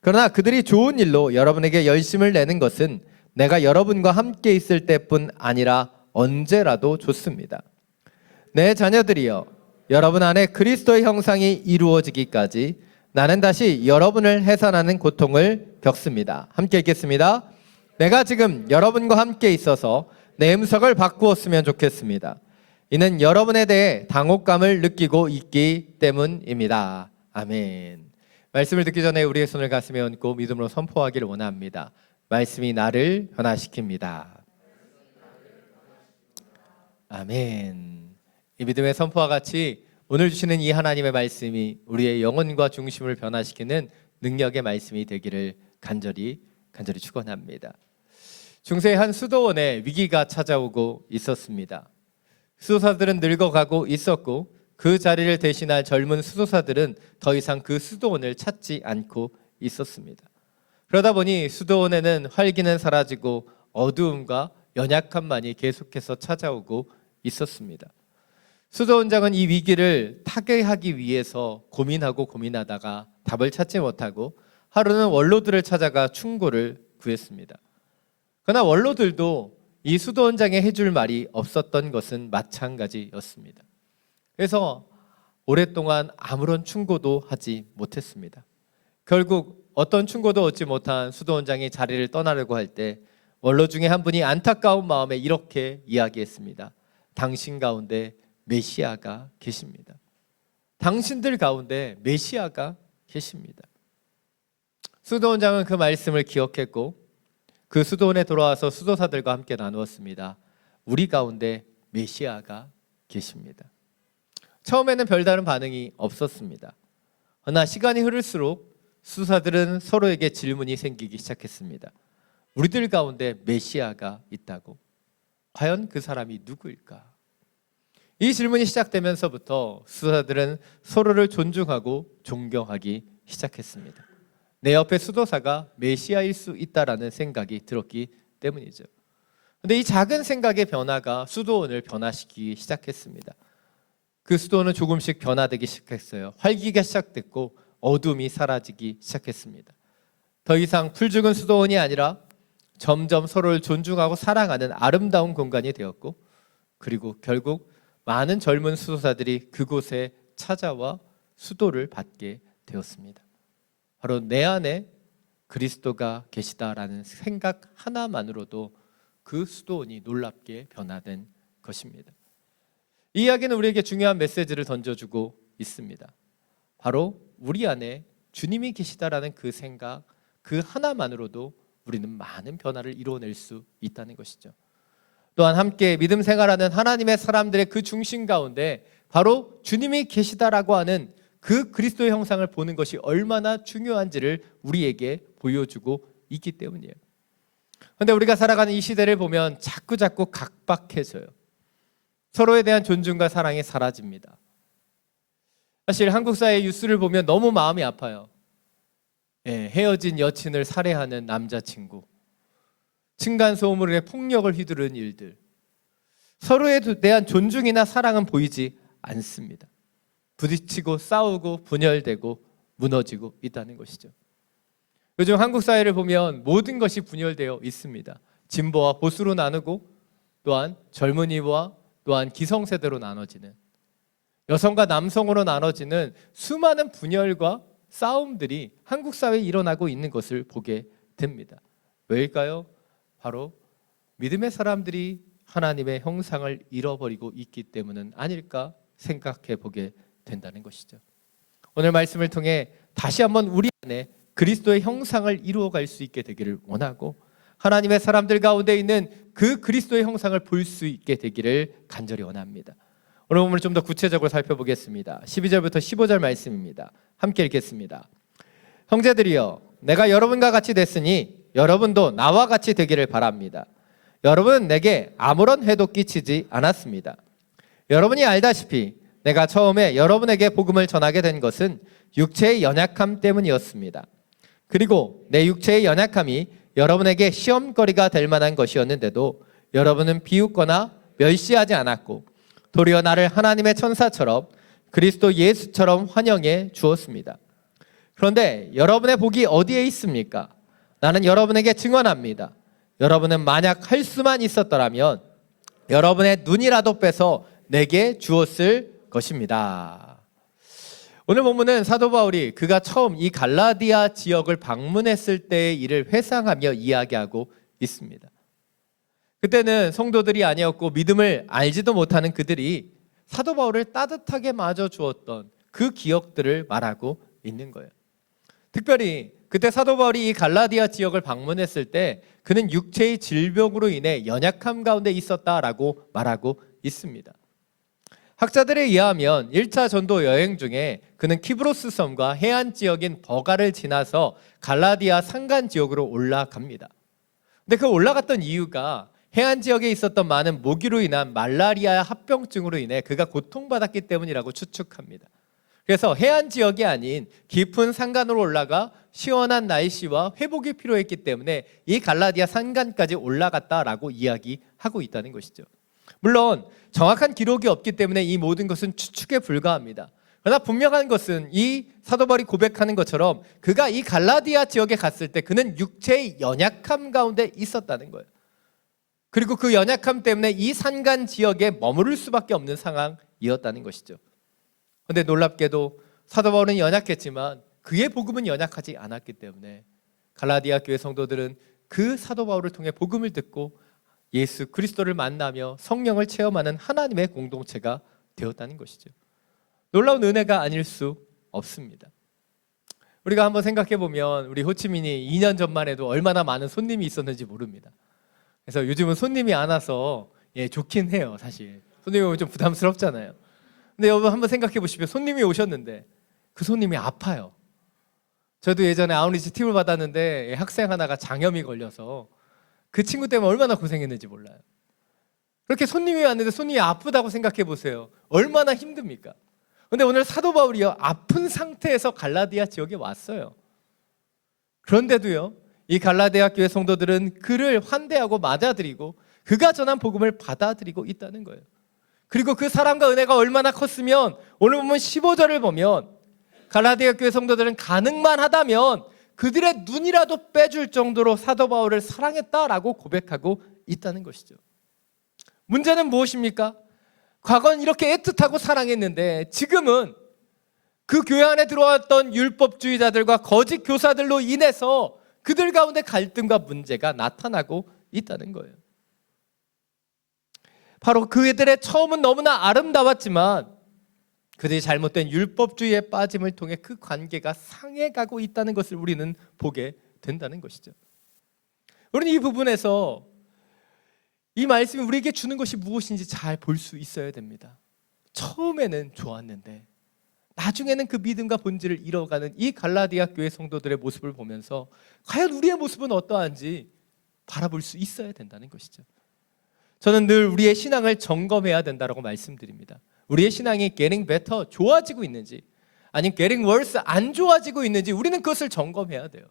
그러나 그들이 좋은 일로 여러분에게 열심을 내는 것은 내가 여러분과 함께 있을 때뿐 아니라 언제라도 좋습니다. 내 자녀들이여, 여러분 안에 그리스도의 형상이 이루어지기까지 나는 다시 여러분을 해산하는 고통을 겪습니다. 함께 읽겠습니다. 내가 지금 여러분과 함께 있어서 내 음성을 바꾸었으면 좋겠습니다. 이는 여러분에 대해 당혹감을 느끼고 있기 때문입니다. 아멘. 말씀을 듣기 전에 우리의 손을 가슴에 얹고 믿음으로 선포하기를 원합니다. 말씀이 나를 변화시킵니다. 아멘. 이 믿음의 선포와 같이 오늘 주시는 이 하나님의 말씀이 우리의 영혼과 중심을 변화시키는 능력의 말씀이 되기를 간절히 축원합니다. 중세의 한 수도원에 위기가 찾아오고 있었습니다. 수도사들은 늙어가고 있었고 그 자리를 대신할 젊은 수도사들은 더 이상 그 수도원을 찾지 않고 있었습니다. 그러다 보니 수도원에는 활기는 사라지고 어두움과 연약함만이 계속해서 찾아오고 있었습니다. 수도원장은 이 위기를 타개하기 위해서 고민하다가 답을 찾지 못하고 하루는 원로들을 찾아가 충고를 구했습니다. 그러나 원로들도 이 수도원장이 해줄 말이 없었던 것은 마찬가지였습니다. 그래서 오랫동안 아무런 충고도 하지 못했습니다. 결국 어떤 충고도 얻지 못한 수도원장이 자리를 떠나려고 할 때 원로 중에 한 분이 안타까운 마음에 이렇게 이야기했습니다. 당신 가운데 메시아가 계십니다. 당신들 가운데 메시아가 계십니다. 수도원장은 그 말씀을 기억했고 그 수도원에 돌아와서 수도사들과 함께 나누었습니다. 우리 가운데 메시아가 계십니다. 처음에는 별다른 반응이 없었습니다. 그러나 시간이 흐를수록 수도사들은 서로에게 질문이 생기기 시작했습니다. 우리들 가운데 메시아가 있다고? 과연 그 사람이 누구일까? 이 질문이 시작되면서부터 수도사들은 서로를 존중하고 존경하기 시작했습니다. 내 옆에 수도사가 메시아일 수 있다라는 생각이 들었기 때문이죠. 그런데 이 작은 생각의 변화가 수도원을 변화시키기 시작했습니다. 그 수도원은 조금씩 변화되기 시작했어요. 활기가 시작됐고 어둠이 사라지기 시작했습니다. 더 이상 풀죽은 수도원이 아니라 점점 서로를 존중하고 사랑하는 아름다운 공간이 되었고, 그리고 결국 많은 젊은 수도사들이 그곳에 찾아와 수도를 받게 되었습니다. 바로 내 안에 그리스도가 계시다라는 생각 하나만으로도 그 수도원이 놀랍게 변화된 것입니다. 이 이야기는 우리에게 중요한 메시지를 던져주고 있습니다. 바로 우리 안에 주님이 계시다라는 그 생각 그 하나만으로도 우리는 많은 변화를 이루어낼 수 있다는 것이죠. 또한 함께 믿음 생활하는 하나님의 사람들의 그 중심 가운데 바로 주님이 계시다라고 하는 그 그리스도의 형상을 보는 것이 얼마나 중요한지를 우리에게 보여주고 있기 때문이에요. 그런데 우리가 살아가는 이 시대를 보면 자꾸 각박해져요. 서로에 대한 존중과 사랑이 사라집니다. 사실 한국 사회 뉴스를 보면 너무 마음이 아파요. 헤어진 여친을 살해하는 남자친구, 층간소음으로 폭력을 휘두르는 일들, 서로에 대한 존중이나 사랑은 보이지 않습니다. 부딪히고 싸우고 분열되고 무너지고 있다는 것이죠. 요즘 한국 사회를 보면 모든 것이 분열되어 있습니다. 진보와 보수로 나누고 또한 젊은이와 또한 기성세대로 나눠지는, 여성과 남성으로 나눠지는 수많은 분열과 싸움들이 한국 사회에 일어나고 있는 것을 보게 됩니다. 왜일까요? 바로 믿음의 사람들이 하나님의 형상을 잃어버리고 있기 때문은 아닐까 생각해 보게 된다는 것이죠. 오늘 말씀을 통해 다시 한번 우리 안에 그리스도의 형상을 이루어갈 수 있게 되기를 원하고, 하나님의 사람들 가운데 있는 그 그리스도의 형상을 볼 수 있게 되기를 간절히 원합니다. 오늘 본문을 좀 더 구체적으로 살펴보겠습니다. 12절부터 15절 말씀입니다. 함께 읽겠습니다. 형제들이여, 내가 여러분과 같이 됐으니 여러분도 나와 같이 되기를 바랍니다. 여러분은 내게 아무런 해도 끼치지 않았습니다. 여러분이 알다시피 내가 처음에 여러분에게 복음을 전하게 된 것은 육체의 연약함 때문이었습니다. 그리고 내 육체의 연약함이 여러분에게 시험거리가 될 만한 것이었는데도 여러분은 비웃거나 멸시하지 않았고 도리어 나를 하나님의 천사처럼 그리스도 예수처럼 환영해 주었습니다. 그런데 여러분의 복이 어디에 있습니까? 나는 여러분에게 증언합니다. 여러분은 만약 할 수만 있었더라면 여러분의 눈이라도 빼서 내게 주었을 것입니다. 오늘 본문은 사도 바울이 그가 처음 이 갈라디아 지역을 방문했을 때의 일을 회상하며 이야기하고 있습니다. 그때는 성도들이 아니었고 믿음을 알지도 못하는 그들이 사도 바울을 따뜻하게 맞아 주었던 그 기억들을 말하고 있는 거예요. 특별히 그때 사도 바울이 이 갈라디아 지역을 방문했을 때 그는 육체의 질병으로 인해 연약함 가운데 있었다라고 말하고 있습니다. 학자들에 의하면 1차 전도 여행 중에 그는 키브로스 섬과 해안 지역인 버가를 지나서 갈라디아 산간 지역으로 올라갑니다. 근데 그 올라갔던 이유가 해안 지역에 있었던 많은 모기로 인한 말라리아 합병증으로 인해 그가 고통받았기 때문이라고 추측합니다. 그래서 해안 지역이 아닌 깊은 산간으로 올라가 시원한 날씨와 회복이 필요했기 때문에 이 갈라디아 산간까지 올라갔다라고 이야기하고 있다는 것이죠. 물론 정확한 기록이 없기 때문에 이 모든 것은 추측에 불과합니다. 그러나 분명한 것은 이 사도 바울이 고백하는 것처럼 그가 이 갈라디아 지역에 갔을 때 그는 육체의 연약함 가운데 있었다는 거예요. 그리고 그 연약함 때문에 이 산간 지역에 머무를 수밖에 없는 상황이었다는 것이죠. 그런데 놀랍게도 사도 바울은 연약했지만 그의 복음은 연약하지 않았기 때문에 갈라디아 교회 성도들은 그 사도 바울을 통해 복음을 듣고 예수 그리스도를 만나며 성령을 체험하는 하나님의 공동체가 되었다는 것이죠. 놀라운 은혜가 아닐 수 없습니다. 우리가 한번 생각해 보면 우리 호치민이 2년 전만 해도 얼마나 많은 손님이 있었는지 모릅니다. 그래서 요즘은 손님이 안 와서 좋긴 해요. 사실 손님이 오면 좀 부담스럽잖아요. 근데 여러분 한번 생각해 보시면 손님이 오셨는데 그 손님이 아파요. 저도 예전에 아웃리치 팁을 받았는데 학생 하나가 장염이 걸려서 그 친구 때문에 얼마나 고생했는지 몰라요. 그렇게 손님이 왔는데 손님이 아프다고 생각해 보세요. 얼마나 힘듭니까? 그런데 오늘 사도 바울이요, 아픈 상태에서 갈라디아 지역에 왔어요. 그런데도요, 이 갈라디아 교회 성도들은 그를 환대하고 맞아들이고 그가 전한 복음을 받아들이고 있다는 거예요. 그리고 그 사랑과 은혜가 얼마나 컸으면 오늘 보면 15절을 보면 갈라디아 교회 성도들은 가능만 하다면 그들의 눈이라도 빼줄 정도로 사도 바울을 사랑했다라고 고백하고 있다는 것이죠. 문제는 무엇입니까? 과거는 이렇게 애틋하고 사랑했는데 지금은 그 교회 안에 들어왔던 율법주의자들과 거짓 교사들로 인해서 그들 가운데 갈등과 문제가 나타나고 있다는 거예요. 바로 그들의 처음은 너무나 아름다웠지만 그들이 잘못된 율법주의에 빠짐을 통해 그 관계가 상해가고 있다는 것을 우리는 보게 된다는 것이죠. 우리는 이 부분에서 이 말씀이 우리에게 주는 것이 무엇인지 잘 볼 수 있어야 됩니다. 처음에는 좋았는데 나중에는 그 믿음과 본질을 잃어가는 이 갈라디아 교회 성도들의 모습을 보면서 과연 우리의 모습은 어떠한지 바라볼 수 있어야 된다는 것이죠. 저는 늘 우리의 신앙을 점검해야 된다고 말씀드립니다. 우리의 신앙이 getting better, 좋아지고 있는지 아니면 getting worse, 안 좋아지고 있는지 우리는 그것을 점검해야 돼요.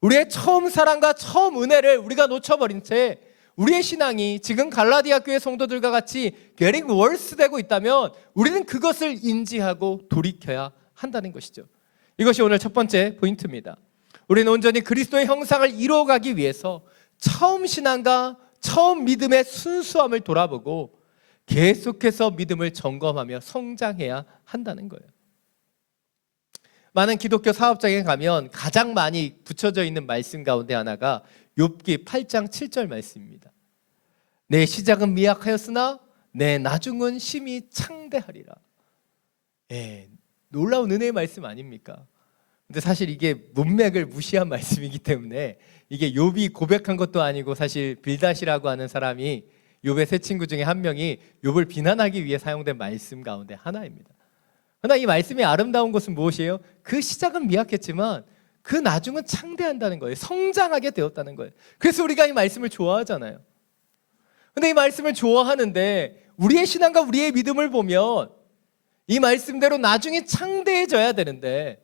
우리의 처음 사랑과 처음 은혜를 우리가 놓쳐버린 채 우리의 신앙이 지금 갈라디아 교회 성도들과 같이 getting worse 되고 있다면 우리는 그것을 인지하고 돌이켜야 한다는 것이죠. 이것이 오늘 첫 번째 포인트입니다. 우리는 온전히 그리스도의 형상을 이루어가기 위해서 처음 신앙과 처음 믿음의 순수함을 돌아보고 계속해서 믿음을 점검하며 성장해야 한다는 거예요. 많은 기독교 사업장에 가면 가장 많이 붙여져 있는 말씀 가운데 하나가 욥기 8장 7절 말씀입니다. 내 시작은 미약하였으나 내 나중은 심히 창대하리라. 놀라운 은혜의 말씀 아닙니까? 근데 사실 이게 문맥을 무시한 말씀이기 때문에 이게 욥이 고백한 것도 아니고 사실 빌닷이라고 하는 사람이 욥의 세 친구 중에 한 명이 욥을 비난하기 위해 사용된 말씀 가운데 하나입니다. 그러나 이 말씀이 아름다운 것은 무엇이에요? 그 시작은 미약했지만 그 나중은 창대한다는 거예요. 성장하게 되었다는 거예요. 그래서 우리가 이 말씀을 좋아하잖아요. 그런데 이 말씀을 좋아하는데 우리의 신앙과 우리의 믿음을 보면 이 말씀대로 나중에 창대해져야 되는데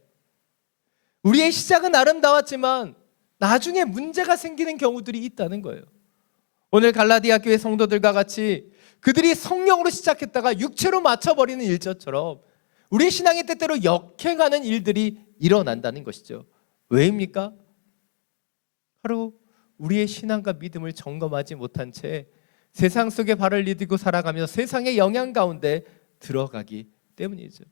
우리의 시작은 아름다웠지만 나중에 문제가 생기는 경우들이 있다는 거예요. 오늘 갈라디아 교회 성도들과 같이 그들이 성령으로 시작했다가 육체로 맞춰버리는 일처럼 우리의 신앙이 때때로 역행하는 일들이 일어난다는 것이죠. 왜입니까? 바로 우리의 신앙과 믿음을 점검하지 못한 채 세상 속에 발을 디디고 살아가며 세상의 영향 가운데 들어가기 때문이죠.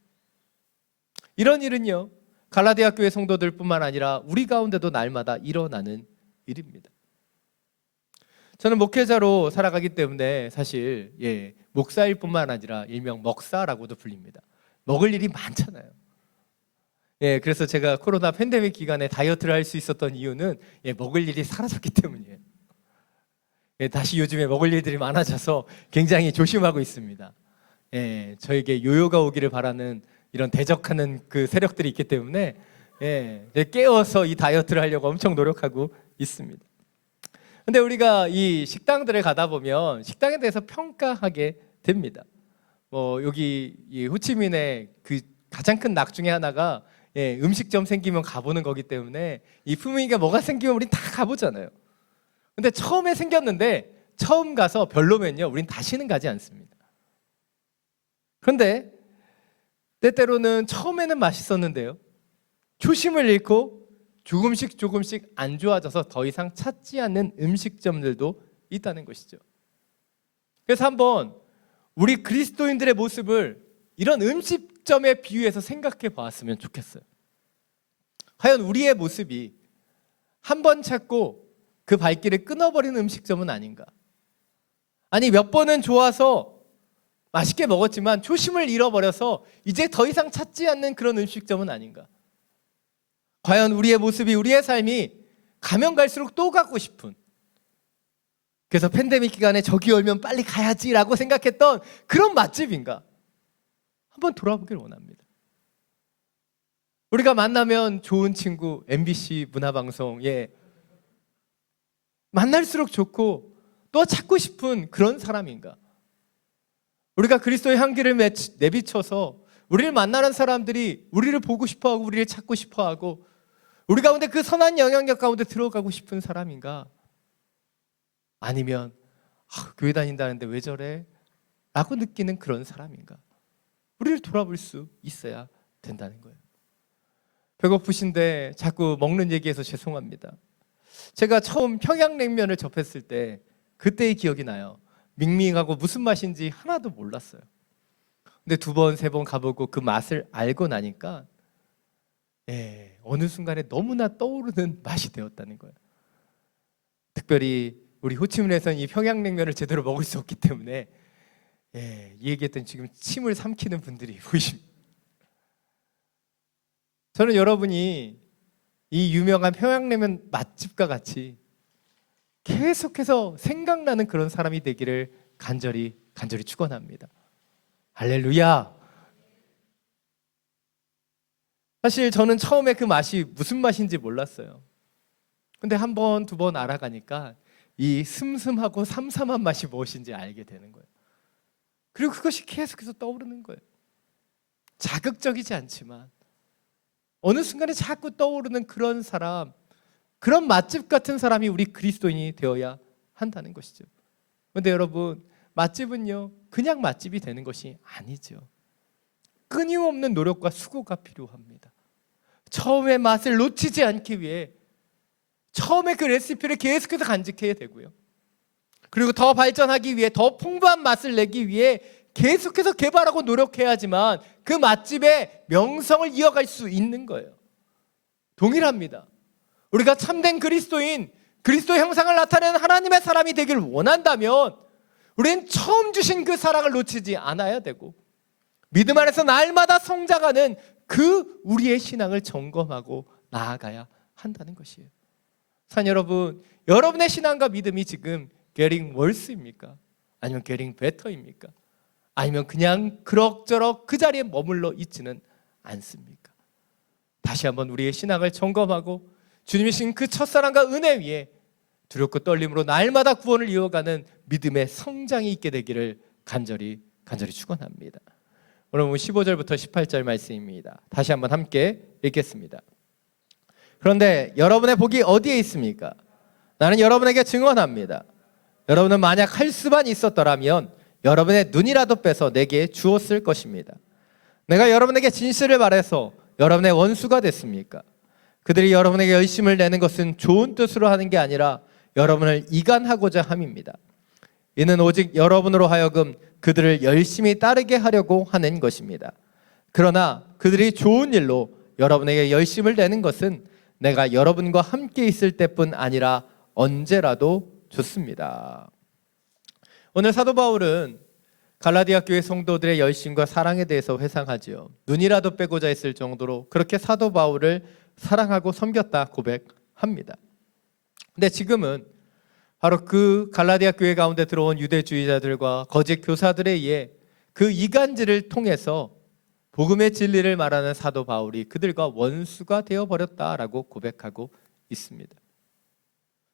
이런 일은요, 갈라디아 교회 성도들뿐만 아니라 우리 가운데도 날마다 일어나는 일입니다. 저는 목회자로 살아가기 때문에 사실 목사일 뿐만 아니라 일명 먹사라고도 불립니다. 먹을 일이 많잖아요. 그래서 제가 코로나 팬데믹 기간에 다이어트를 할 수 있었던 이유는 먹을 일이 사라졌기 때문이에요. 다시 요즘에 먹을 일들이 많아져서 굉장히 조심하고 있습니다. 저에게 요요가 오기를 바라는 이런 대적하는 그 세력들이 있기 때문에 깨워서 이 다이어트를 하려고 엄청 노력하고 있습니다. 근데 우리가 이 식당들을 가다 보면 식당에 대해서 평가하게 됩니다. 여기 이 호치민의 그 가장 큰 낙 중에 하나가 음식점 생기면 가보는 거기 때문에 이 분위기가 뭐가 생기면 우린 다 가보잖아요. 근데 처음에 생겼는데 처음 가서 별로면요, 우린 다시는 가지 않습니다. 그런데 때때로는 처음에는 맛있었는데요, 초심을 잃고 조금씩 안 좋아져서 더 이상 찾지 않는 음식점들도 있다는 것이죠. 그래서 한번 우리 그리스도인들의 모습을 이런 음식점에 비유해서 생각해 보았으면 좋겠어요. 과연 우리의 모습이 한 번 찾고 그 발길을 끊어버리는 음식점은 아닌가? 아니, 몇 번은 좋아서 맛있게 먹었지만 초심을 잃어버려서 이제 더 이상 찾지 않는 그런 음식점은 아닌가? 과연 우리의 모습이, 우리의 삶이 가면 갈수록 또 가고 싶은, 그래서 팬데믹 기간에 저기 열면 빨리 가야지라고 생각했던 그런 맛집인가? 한번 돌아보길 원합니다. 우리가 만나면 좋은 친구, MBC 문화방송, 만날수록 좋고 또 찾고 싶은 그런 사람인가? 우리가 그리스도의 향기를 내비쳐서 우리를 만나는 사람들이 우리를 보고 싶어하고 우리를 찾고 싶어하고 우리 가운데 그 선한 영향력 가운데 들어가고 싶은 사람인가? 아니면 교회 다닌다는데 왜 저래? 라고 느끼는 그런 사람인가? 우리를 돌아볼 수 있어야 된다는 거예요. 배고프신데 자꾸 먹는 얘기해서 죄송합니다. 제가 처음 평양냉면을 접했을 때 그때의 기억이 나요. 밍밍하고 무슨 맛인지 하나도 몰랐어요. 근데 2번, 3번 가보고 그 맛을 알고 나니까 어느 순간에 너무나 떠오르는 맛이 되었다는 거예요. 특별히 우리 호치민에서는 이 평양냉면을 제대로 먹을 수 없기 때문에 이 얘기했더니 지금 침을 삼키는 분들이 보이십니다. 저는 여러분이 이 유명한 평양냉면 맛집과 같이 계속해서 생각나는 그런 사람이 되기를 간절히 축원합니다. 할렐루야. 사실 저는 처음에 그 맛이 무슨 맛인지 몰랐어요. 근데 1번, 2번 알아가니까 이 슴슴하고 삼삼한 맛이 무엇인지 알게 되는 거예요. 그리고 그것이 계속해서 떠오르는 거예요. 자극적이지 않지만 어느 순간에 자꾸 떠오르는 그런 사람, 그런 맛집 같은 사람이 우리 그리스도인이 되어야 한다는 것이죠. 그런데 여러분, 맛집은요 그냥 맛집이 되는 것이 아니죠. 끊임없는 노력과 수고가 필요합니다. 처음의 맛을 놓치지 않기 위해 처음에 그 레시피를 계속해서 간직해야 되고요. 그리고 더 발전하기 위해 더 풍부한 맛을 내기 위해 계속해서 개발하고 노력해야지만 그 맛집의 명성을 이어갈 수 있는 거예요. 동일합니다. 우리가 참된 그리스도인, 그리스도 형상을 나타내는 하나님의 사람이 되길 원한다면 우리는 처음 주신 그 사랑을 놓치지 않아야 되고 믿음 안에서 날마다 성장하는 그 우리의 신앙을 점검하고 나아가야 한다는 것이에요. 산 여러분, 여러분의 신앙과 믿음이 지금 getting worse입니까? 아니면 getting better입니까? 아니면 그냥 그럭저럭 그 자리에 머물러 있지는 않습니까? 다시 한번 우리의 신앙을 점검하고 주님이 신 그 첫사랑과 은혜 위에 두렵고 떨림으로 날마다 구원을 이어가는 믿음의 성장이 있게 되기를 간절히 축원합니다. 오늘 15절부터 18절 말씀입니다. 다시 한번 함께 읽겠습니다. 그런데 여러분의 복이 어디에 있습니까? 나는 여러분에게 증언합니다. 여러분은 만약 할 수만 있었더라면 여러분의 눈이라도 빼서 내게 주었을 것입니다. 내가 여러분에게 진실을 말해서 여러분의 원수가 됐습니까? 그들이 여러분에게 열심을 내는 것은 좋은 뜻으로 하는 게 아니라 여러분을 이간하고자 함입니다. 이는 오직 여러분으로 하여금 그들을 열심히 따르게 하려고 하는 것입니다. 그러나 그들이 좋은 일로 여러분에게 열심을 내는 것은 내가 여러분과 함께 있을 때뿐 아니라 언제라도 좋습니다. 오늘 사도 바울은 갈라디아 교회 성도들의 열심과 사랑에 대해서 회상하지요. 눈이라도 빼고자 했을 정도로 그렇게 사도 바울을 사랑하고 섬겼다 고백합니다. 근데 지금은 바로 그 갈라디아 교회 가운데 들어온 유대주의자들과 거짓 교사들에 의해 그 이간질을 통해서 복음의 진리를 말하는 사도 바울이 그들과 원수가 되어 버렸다라고 고백하고 있습니다.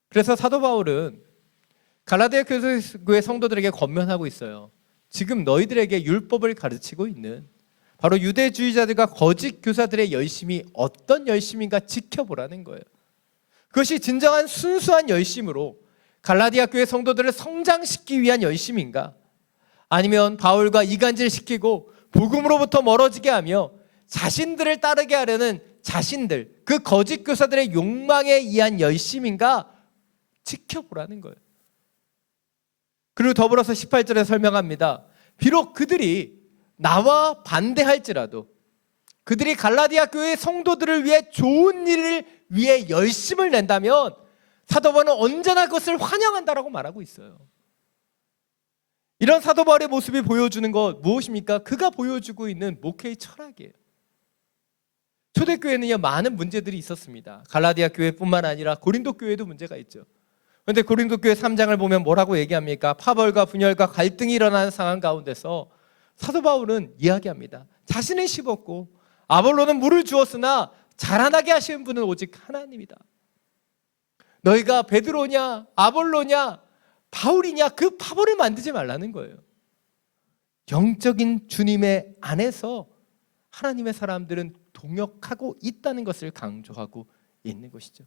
그래서 사도 바울은 갈라디아 교회 성도들에게 권면하고 있어요. 지금 너희들에게 율법을 가르치고 있는 바로 유대주의자들과 거짓 교사들의 열심이 어떤 열심인가 지켜보라는 거예요. 그것이 진정한 순수한 열심으로 갈라디아 교회 성도들을 성장시키기 위한 열심인가? 아니면 바울과 이간질시키고 복음으로부터 멀어지게 하며 자신들을 따르게 하려는 자신들, 그 거짓 교사들의 욕망에 의한 열심인가? 지켜보라는 거예요. 그리고 더불어서 18절에 설명합니다. 비록 그들이 나와 반대할지라도 그들이 갈라디아 교회 성도들을 위해 좋은 일을 위해 열심을 낸다면 사도 바울은 언제나 그것을 환영한다라고 말하고 있어요. 이런 사도 바울의 모습이 보여주는 것 무엇입니까? 그가 보여주고 있는 목회의 철학이에요. 초대교회는요, 많은 문제들이 있었습니다. 갈라디아 교회뿐만 아니라 고린도 교회도 문제가 있죠. 그런데 고린도 교회 3장을 보면 뭐라고 얘기합니까? 파벌과 분열과 갈등이 일어나는 상황 가운데서 사도 바울은 이야기합니다. 자신은 씹었고 아볼로는 물을 주었으나 자라나게 하시는 분은 오직 하나님이다. 너희가 베드로냐 아볼로냐 바울이냐 그 파벌을 만들지 말라는 거예요. 영적인 주님의 안에서 하나님의 사람들은 동역하고 있다는 것을 강조하고 있는 것이죠.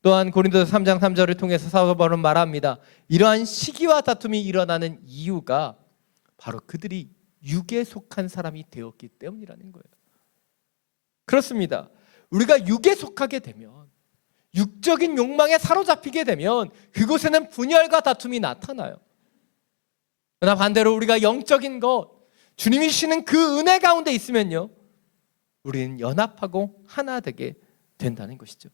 또한 고린도서 3장 3절을 통해서 사도 바울은 말합니다. 이러한 시기와 다툼이 일어나는 이유가 바로 그들이 육에 속한 사람이 되었기 때문이라는 거예요. 그렇습니다. 우리가 육에 속하게 되면, 육적인 욕망에 사로잡히게 되면 그곳에는 분열과 다툼이 나타나요. 그러나 반대로 우리가 영적인 것, 주님이 주시는 그 은혜 가운데 있으면요, 우리는 연합하고 하나 되게 된다는 것이죠.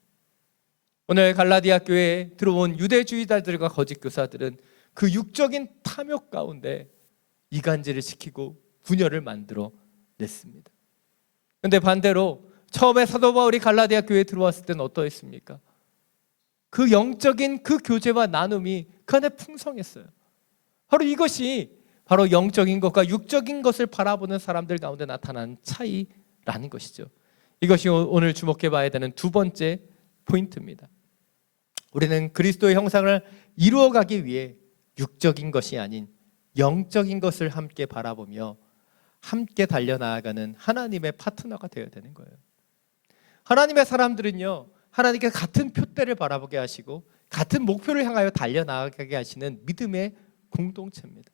오늘 갈라디아 교회에 들어온 유대주의자들과 거짓 교사들은 그 육적인 탐욕 가운데 이간질을 시키고 분열을 만들어 냈습니다. 그런데 반대로 처음에 사도 바울이 갈라디아 교회에 들어왔을 때는 어떠했습니까? 그 영적인 그 교제와 나눔이 그 안에 풍성했어요. 바로 이것이 바로 영적인 것과 육적인 것을 바라보는 사람들 가운데 나타난 차이라는 것이죠. 이것이 오늘 주목해 봐야 되는 두 번째 포인트입니다. 우리는 그리스도의 형상을 이루어가기 위해 육적인 것이 아닌 영적인 것을 함께 바라보며 함께 달려나아가는 하나님의 파트너가 되어야 되는 거예요. 하나님의 사람들은요, 하나님께 같은 표대를 바라보게 하시고 같은 목표를 향하여 달려나가게 하시는 믿음의 공동체입니다.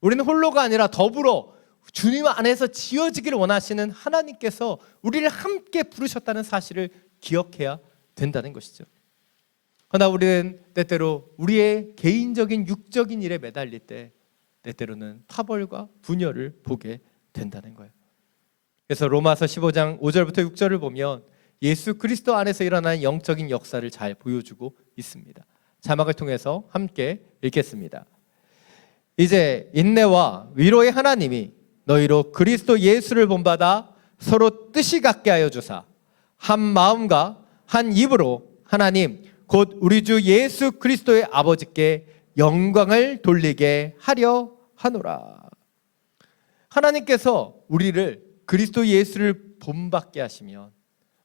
우리는 홀로가 아니라 더불어 주님 안에서 지어지기를 원하시는 하나님께서 우리를 함께 부르셨다는 사실을 기억해야 된다는 것이죠. 그러나 우리는 때때로 우리의 개인적인 육적인 일에 매달릴 때 때때로는 파벌과 분열을 보게 된다는 거예요. 그래서 로마서 15장 5절부터 6절을 보면 예수 그리스도 안에서 일어나는 영적인 역사를 잘 보여주고 있습니다. 자막을 통해서 함께 읽겠습니다. 이제 인내와 위로의 하나님이 너희로 그리스도 예수를 본받아 서로 뜻이 같게 하여 주사 한 마음과 한 입으로 하나님 곧 우리 주 예수 그리스도의 아버지께 영광을 돌리게 하려 하노라. 하나님께서 우리를 그리스도 예수를 본받게 하시면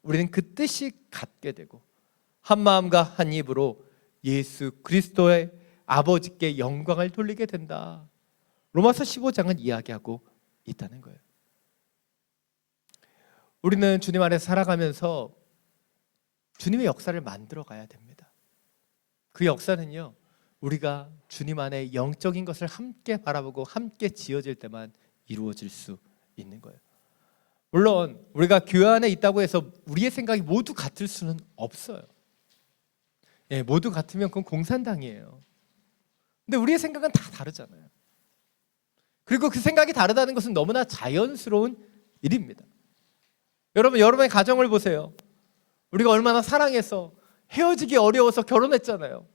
우리는 그 뜻이 같게 되고 한 마음과 한 입으로 예수 그리스도의 아버지께 영광을 돌리게 된다. 로마서 15장은 이야기하고 있다는 거예요. 우리는 주님 안에서 살아가면서 주님의 역사를 만들어 가야 됩니다. 그 역사는요, 우리가 주님 안에 영적인 것을 함께 바라보고 함께 지어질 때만 이루어질 수 있는 거예요. 물론 우리가 교회 안에 있다고 해서 우리의 생각이 모두 같을 수는 없어요. 예, 모두 같으면 그건 공산당이에요. 근데 우리의 생각은 다 다르잖아요. 그리고 그 생각이 다르다는 것은 너무나 자연스러운 일입니다. 여러분, 여러분의 가정을 보세요. 우리가 얼마나 사랑해서 헤어지기 어려워서 결혼했잖아요.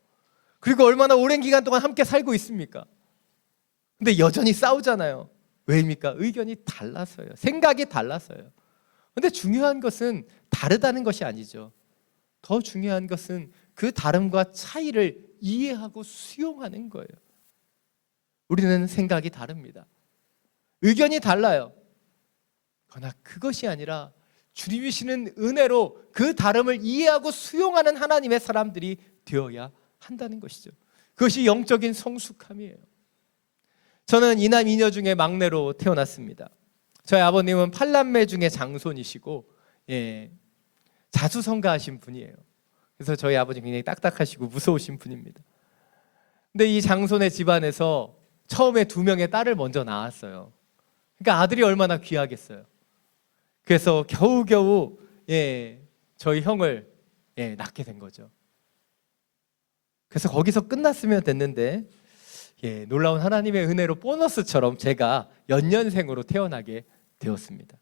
그리고 얼마나 오랜 기간 동안 함께 살고 있습니까? 근데 여전히 싸우잖아요. 왜입니까? 의견이 달라서요. 생각이 달라서요. 근데 중요한 것은 다르다는 것이 아니죠. 더 중요한 것은 그 다름과 차이를 이해하고 수용하는 거예요. 우리는 생각이 다릅니다. 의견이 달라요. 그러나 그것이 아니라 주님이 주시는 은혜로 그 다름을 이해하고 수용하는 하나님의 사람들이 되어야 한다는 것이죠. 그것이 영적인 성숙함이에요. 저는 이남 이녀 중에 막내로 태어났습니다. 저희 아버님은 8남매 중에 장손이시고 자수성가하신 분이에요. 그래서 저희 아버님 굉장히 딱딱하시고 무서우신 분입니다. 근데 이 장손의 집안에서 처음에 2명의 딸을 먼저 낳았어요. 그러니까 아들이 얼마나 귀하겠어요. 그래서 겨우겨우 저희 형을 낳게 된 거죠. 그래서 거기서 끝났으면 됐는데 놀라운 하나님의 은혜로 보너스처럼 제가 연년생으로 태어나게 되었습니다.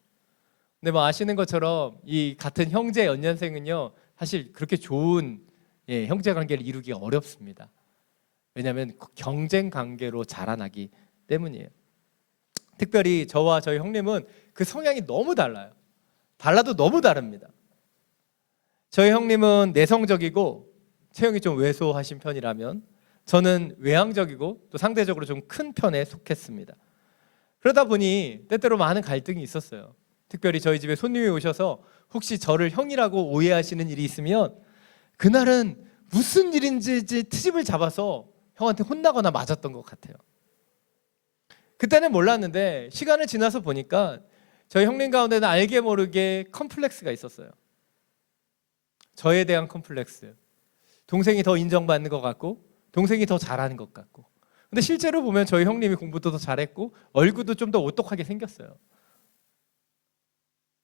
근데 뭐 아시는 것처럼 이 같은 형제 연년생은요 사실 그렇게 좋은 형제 관계를 이루기 어렵습니다. 왜냐하면 경쟁 관계로 자라나기 때문이에요. 특별히 저와 저희 형님은 그 성향이 너무 달라요. 달라도 너무 다릅니다. 저희 형님은 내성적이고 체형이 좀 왜소하신 편이라면 저는 외향적이고 또 상대적으로 좀 큰 편에 속했습니다. 그러다 보니 때때로 많은 갈등이 있었어요. 특별히 저희 집에 손님이 오셔서 혹시 저를 형이라고 오해하시는 일이 있으면 그날은 무슨 일인지 트집을 잡아서 형한테 혼나거나 맞았던 것 같아요. 그때는 몰랐는데 시간을 지나서 보니까 저희 형님 가운데는 알게 모르게 컴플렉스가 있었어요. 저에 대한 컴플렉스. 동생이 더 인정받는 것 같고 동생이 더 잘하는 것 같고. 근데 실제로 보면 저희 형님이 공부도 더 잘했고 얼굴도 좀 더 오똑하게 생겼어요.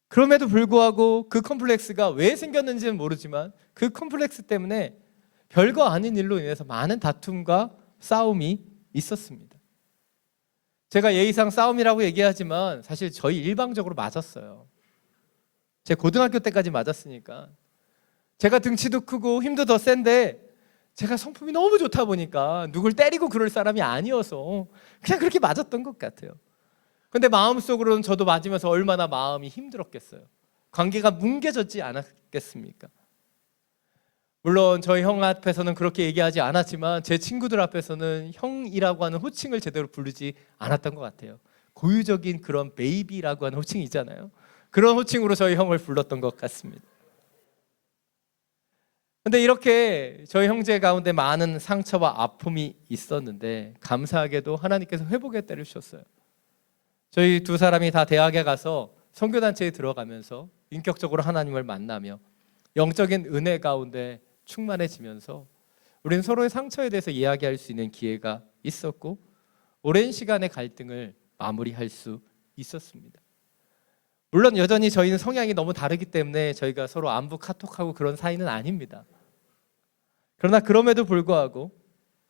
그럼에도 불구하고 그 컴플렉스가 왜 생겼는지는 모르지만 그 컴플렉스 때문에 별거 아닌 일로 인해서 많은 다툼과 싸움이 있었습니다. 제가 예의상 싸움이라고 얘기하지만 사실 저희 일방적으로 맞았어요. 제 고등학교 때까지 맞았으니까. 제가 등치도 크고 힘도 더 센데 제가 성품이 너무 좋다 보니까 누굴 때리고 그럴 사람이 아니어서 그냥 그렇게 맞았던 것 같아요. 근데 마음속으로는 저도 맞으면서 얼마나 마음이 힘들었겠어요. 관계가 뭉개졌지 않았겠습니까? 물론 저희 형 앞에서는 그렇게 얘기하지 않았지만 제 친구들 앞에서는 형이라고 하는 호칭을 제대로 부르지 않았던 것 같아요. 고유적인 그런 베이비라고 하는 호칭이 있잖아요. 그런 호칭으로 저희 형을 불렀던 것 같습니다. 근데 이렇게 저희 형제 가운데 많은 상처와 아픔이 있었는데 감사하게도 하나님께서 회복의 때를 주셨어요. 저희 두 사람이 다 대학에 가서 선교단체에 들어가면서 인격적으로 하나님을 만나며 영적인 은혜 가운데 충만해지면서 우리는 서로의 상처에 대해서 이야기할 수 있는 기회가 있었고 오랜 시간의 갈등을 마무리할 수 있었습니다. 물론 여전히 저희는 성향이 너무 다르기 때문에 저희가 서로 안부 카톡하고 그런 사이는 아닙니다. 그러나 그럼에도 불구하고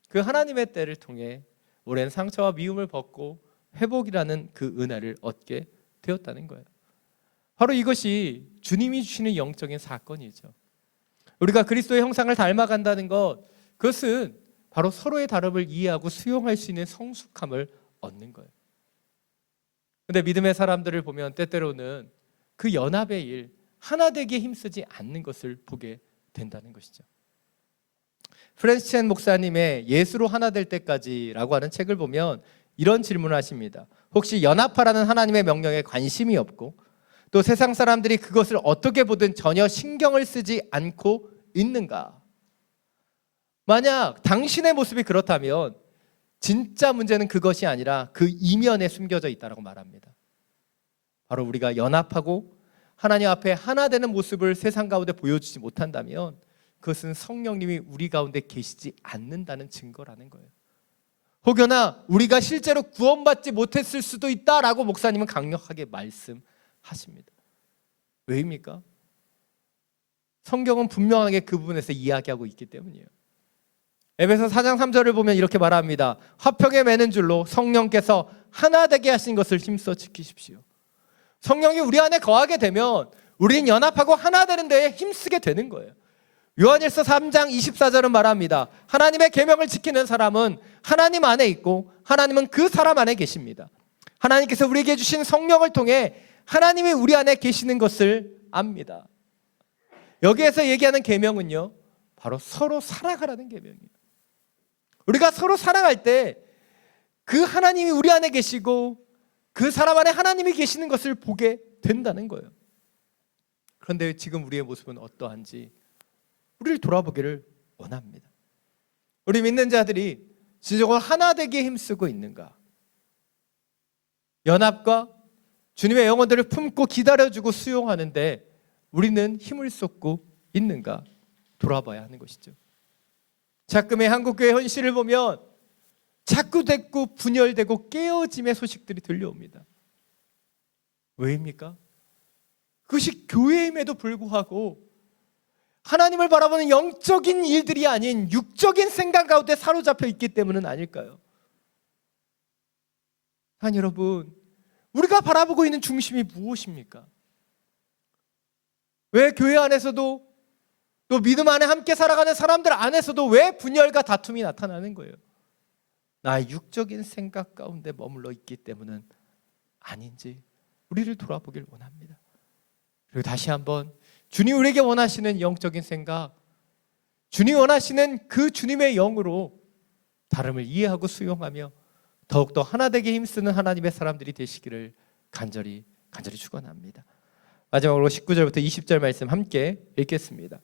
그 하나님의 때를 통해 오랜 상처와 미움을 벗고 회복이라는 그 은혜를 얻게 되었다는 거예요. 바로 이것이 주님이 주시는 영적인 사건이죠. 우리가 그리스도의 형상을 닮아간다는 것, 그것은 바로 서로의 다름을 이해하고 수용할 수 있는 성숙함을 얻는 거예요. 근데 믿음의 사람들을 보면 때때로는 그 연합의 일, 하나 되기에 힘쓰지 않는 것을 보게 된다는 것이죠. 프랜시스 첸 목사님의 예수로 하나 될 때까지라고 하는 책을 보면 이런 질문을 하십니다. 혹시 연합하라는 하나님의 명령에 관심이 없고 또 세상 사람들이 그것을 어떻게 보든 전혀 신경을 쓰지 않고 있는가? 만약 당신의 모습이 그렇다면 진짜 문제는 그것이 아니라 그 이면에 숨겨져 있다고 말합니다. 바로 우리가 연합하고 하나님 앞에 하나 되는 모습을 세상 가운데 보여주지 못한다면 그것은 성령님이 우리 가운데 계시지 않는다는 증거라는 거예요. 혹여나 우리가 실제로 구원받지 못했을 수도 있다라고 목사님은 강력하게 말씀하십니다. 왜입니까? 성경은 분명하게 그 부분에서 이야기하고 있기 때문이에요. 에베소 4장 3절을 보면 이렇게 말합니다. 화평에 매는 줄로 성령께서 하나 되게 하신 것을 힘써 지키십시오. 성령이 우리 안에 거하게 되면 우리는 연합하고 하나 되는 데에 힘쓰게 되는 거예요. 요한일서 3장 24절은 말합니다. 하나님의 계명을 지키는 사람은 하나님 안에 있고 하나님은 그 사람 안에 계십니다. 하나님께서 우리에게 주신 성령을 통해 하나님이 우리 안에 계시는 것을 압니다. 여기에서 얘기하는 계명은요, 바로 서로 사랑하라는 계명이에요. 우리가 서로 사랑할 때 그 하나님이 우리 안에 계시고 그 사람 안에 하나님이 계시는 것을 보게 된다는 거예요. 그런데 지금 우리의 모습은 어떠한지 우리를 돌아보기를 원합니다. 우리 믿는 자들이 진정으로 하나 되기에 힘쓰고 있는가? 연합과 주님의 영혼들을 품고 기다려주고 수용하는데 우리는 힘을 쏟고 있는가? 돌아봐야 하는 것이죠. 자금의 한국교회 현실을 보면 자꾸 분열되고 깨어짐의 소식들이 들려옵니다. 왜입니까? 그것이 교회임에도 불구하고 하나님을 바라보는 영적인 일들이 아닌 육적인 생각 가운데 사로잡혀 있기 때문은 아닐까요? 아니 여러분, 우리가 바라보고 있는 중심이 무엇입니까? 왜 교회 안에서도 또 믿음 안에 함께 살아가는 사람들 안에서도 왜 분열과 다툼이 나타나는 거예요? 나의 육적인 생각 가운데 머물러 있기 때문은 아닌지 우리를 돌아보길 원합니다. 그리고 다시 한번 주님 우리에게 원하시는 영적인 생각, 주님 원하시는 그 주님의 영으로 다름을 이해하고 수용하며 더욱더 하나 되게 힘쓰는 하나님의 사람들이 되시기를 간절히 축원합니다. 마지막으로 19절부터 20절 말씀 함께 읽겠습니다.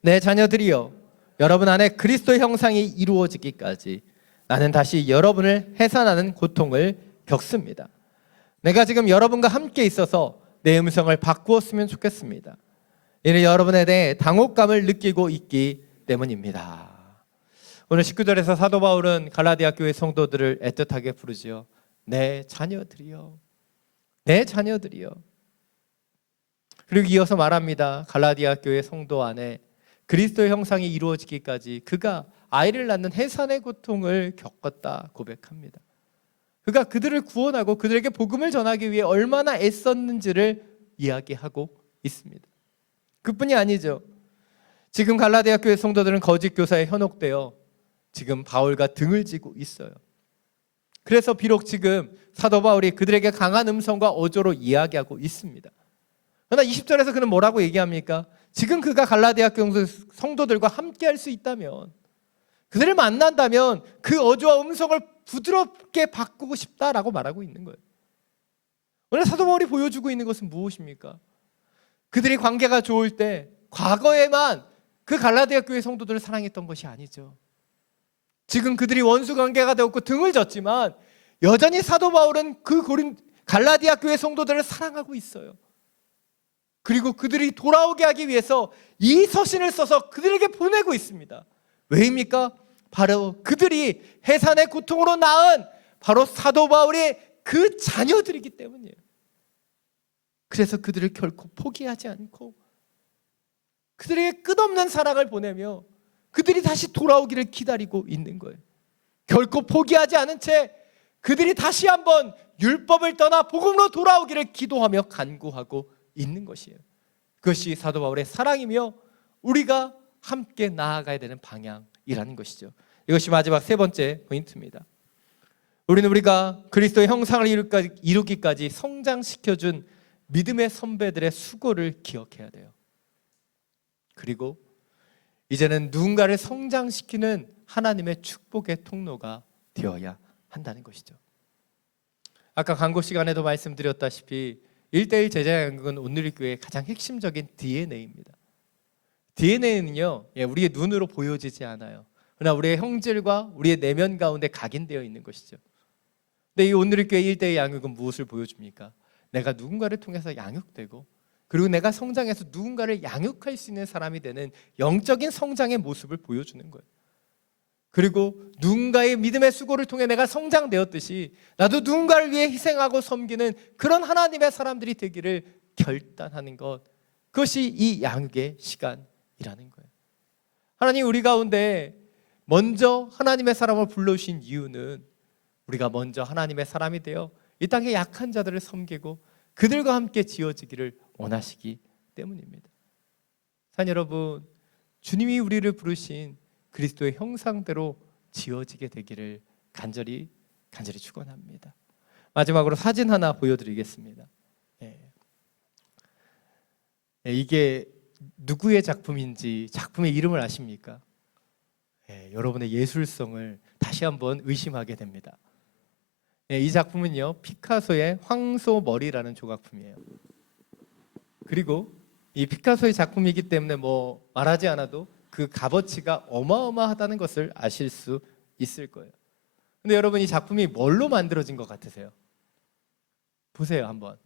내 자녀들이여, 여러분 안에 그리스도의 형상이 이루어지기까지 나는 다시 여러분을 해산하는 고통을 겪습니다. 내가 지금 여러분과 함께 있어서 내 음성을 바꾸었으면 좋겠습니다. 이는 여러분에 대해 당혹감을 느끼고 있기 때문입니다. 오늘 19절에서 사도 바울은 갈라디아 교회 성도들을 애틋하게 부르지요. 내 자녀들이여, 내 자녀들이여. 그리고 이어서 말합니다. 갈라디아 교회 성도 안에 그리스도의 형상이 이루어지기까지 그가 아이를 낳는 해산의 고통을 겪었다 고백합니다. 그가 그들을 구원하고 그들에게 복음을 전하기 위해 얼마나 애썼는지를 이야기하고 있습니다. 그뿐이 아니죠. 지금 갈라디아 교회 성도들은 거짓 교사에 현혹되어 지금 바울과 등을 지고 있어요. 그래서 비록 지금 사도 바울이 그들에게 강한 음성과 어조로 이야기하고 있습니다. 그러나 20절에서 그는 뭐라고 얘기합니까? 지금 그가 갈라디아 교회 성도들과 함께 할 수 있다면, 그들을 만난다면 그 어조와 음성을 부드럽게 바꾸고 싶다라고 말하고 있는 거예요. 오늘 사도 바울이 보여주고 있는 것은 무엇입니까? 그들이 관계가 좋을 때 과거에만 그 갈라디아 교회 성도들을 사랑했던 것이 아니죠. 지금 그들이 원수 관계가 되었고 등을 졌지만 여전히 사도 바울은 그 갈라디아 교회 성도들을 사랑하고 있어요. 그리고 그들이 돌아오게 하기 위해서 이 서신을 써서 그들에게 보내고 있습니다. 왜입니까? 바로 그들이 해산의 고통으로 낳은 바로 사도 바울의 그 자녀들이기 때문이에요. 그래서 그들을 결코 포기하지 않고 그들에게 끝없는 사랑을 보내며 그들이 다시 돌아오기를 기다리고 있는 거예요. 결코 포기하지 않은 채 그들이 다시 한번 율법을 떠나 복음으로 돌아오기를 기도하며 간구하고 있는 것이에요. 그것이 사도 바울의 사랑이며 우리가 함께 나아가야 되는 방향이라는 것이죠. 이것이 마지막 세 번째 포인트입니다. 우리가 그리스도의 형상을 이루기까지 성장시켜준 믿음의 선배들의 수고를 기억해야 돼요. 그리고 이제는 누군가를 성장시키는 하나님의 축복의 통로가 되어야 한다는 것이죠. 아까 광고 시간에도 말씀드렸다시피 1:1 제자 양육은 온누리교회의 가장 핵심적인 DNA입니다. DNA는요, 우리의 눈으로 보여지지 않아요. 그러나 우리의 형질과 우리의 내면 가운데 각인되어 있는 것이죠. 근데 이 온누리교회 1:1 양육은 무엇을 보여줍니까? 내가 누군가를 통해서 양육되고 그리고 내가 성장해서 누군가를 양육할 수 있는 사람이 되는 영적인 성장의 모습을 보여주는 거예요. 그리고 누군가의 믿음의 수고를 통해 내가 성장되었듯이 나도 누군가를 위해 희생하고 섬기는 그런 하나님의 사람들이 되기를 결단하는 것, 그것이 이 양육의 시간이라는 거예요. 하나님 우리 가운데 먼저 하나님의 사람을 불러주신 이유는 우리가 먼저 하나님의 사람이 되어 이 땅의 약한 자들을 섬기고 그들과 함께 지어지기를 원하시기 때문입니다. 사랑 여러분, 주님이 우리를 부르신 그리스도의 형상대로 지어지게 되기를 간절히 축원합니다. 마지막으로 사진 하나 보여드리겠습니다. 이게 누구의 작품인지 작품의 이름을 아십니까? 여러분의 예술성을 다시 한번 의심하게 됩니다. 예, 이 작품은요 피카소의 황소머리라는 조각품이에요. 그리고 이 피카소의 작품이기 때문에 뭐 말하지 않아도 그 값어치가 어마어마하다는 것을 아실 수 있을 거예요. 근데 여러분, 이 작품이 뭘로 만들어진 것 같으세요? 보세요 한번.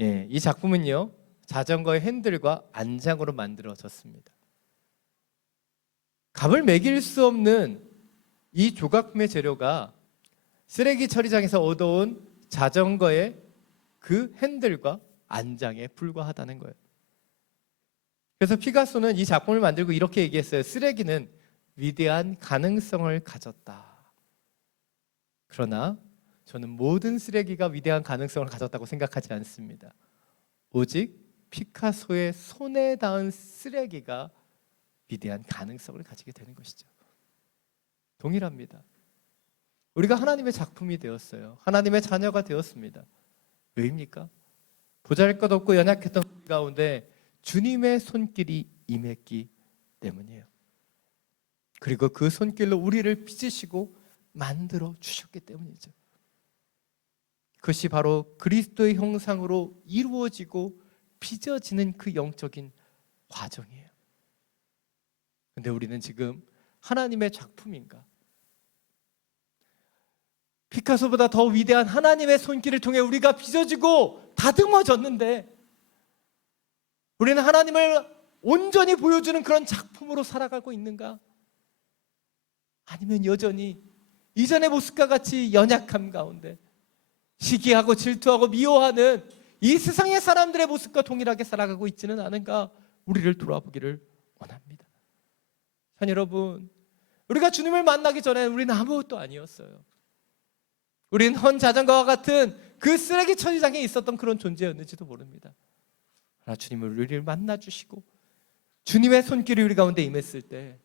예, 이 작품은요 자전거의 핸들과 안장으로 만들어졌습니다. 값을 매길 수 없는 이 조각품의 재료가 쓰레기 처리장에서 얻어온 자전거의 그 핸들과 안장에 불과하다는 거예요. 그래서 피카소는 이 작품을 만들고 이렇게 얘기했어요. 쓰레기는 위대한 가능성을 가졌다. 그러나 저는 모든 쓰레기가 위대한 가능성을 가졌다고 생각하지 않습니다. 오직 피카소의 손에 닿은 쓰레기가 위대한 가능성을 가지게 되는 것이죠. 동일합니다. 우리가 하나님의 작품이 되었어요. 하나님의 자녀가 되었습니다. 왜입니까? 보잘것없고 연약했던 우리 가운데 주님의 손길이 임했기 때문이에요. 그리고 그 손길로 우리를 빚으시고 만들어 주셨기 때문이죠. 그것이 바로 그리스도의 형상으로 이루어지고 빚어지는 그 영적인 과정이에요. 근데 우리는 지금 하나님의 작품인가? 피카소보다 더 위대한 하나님의 손길을 통해 우리가 빚어지고 다듬어졌는데 우리는 하나님을 온전히 보여주는 그런 작품으로 살아가고 있는가? 아니면 여전히 이전의 모습과 같이 연약함 가운데 시기하고 질투하고 미워하는 이 세상의 사람들의 모습과 동일하게 살아가고 있지는 않은가? 우리를 돌아보기를 원합니다. 자, 여러분, 우리가 주님을 만나기 전에 우리는 아무것도 아니었어요. 우리는 헌 자전거와 같은 그 쓰레기 처리장에 있었던 그런 존재였는지도 모릅니다. 그러나 주님을 우리를 만나주시고 주님의 손길이 우리 가운데 임했을 때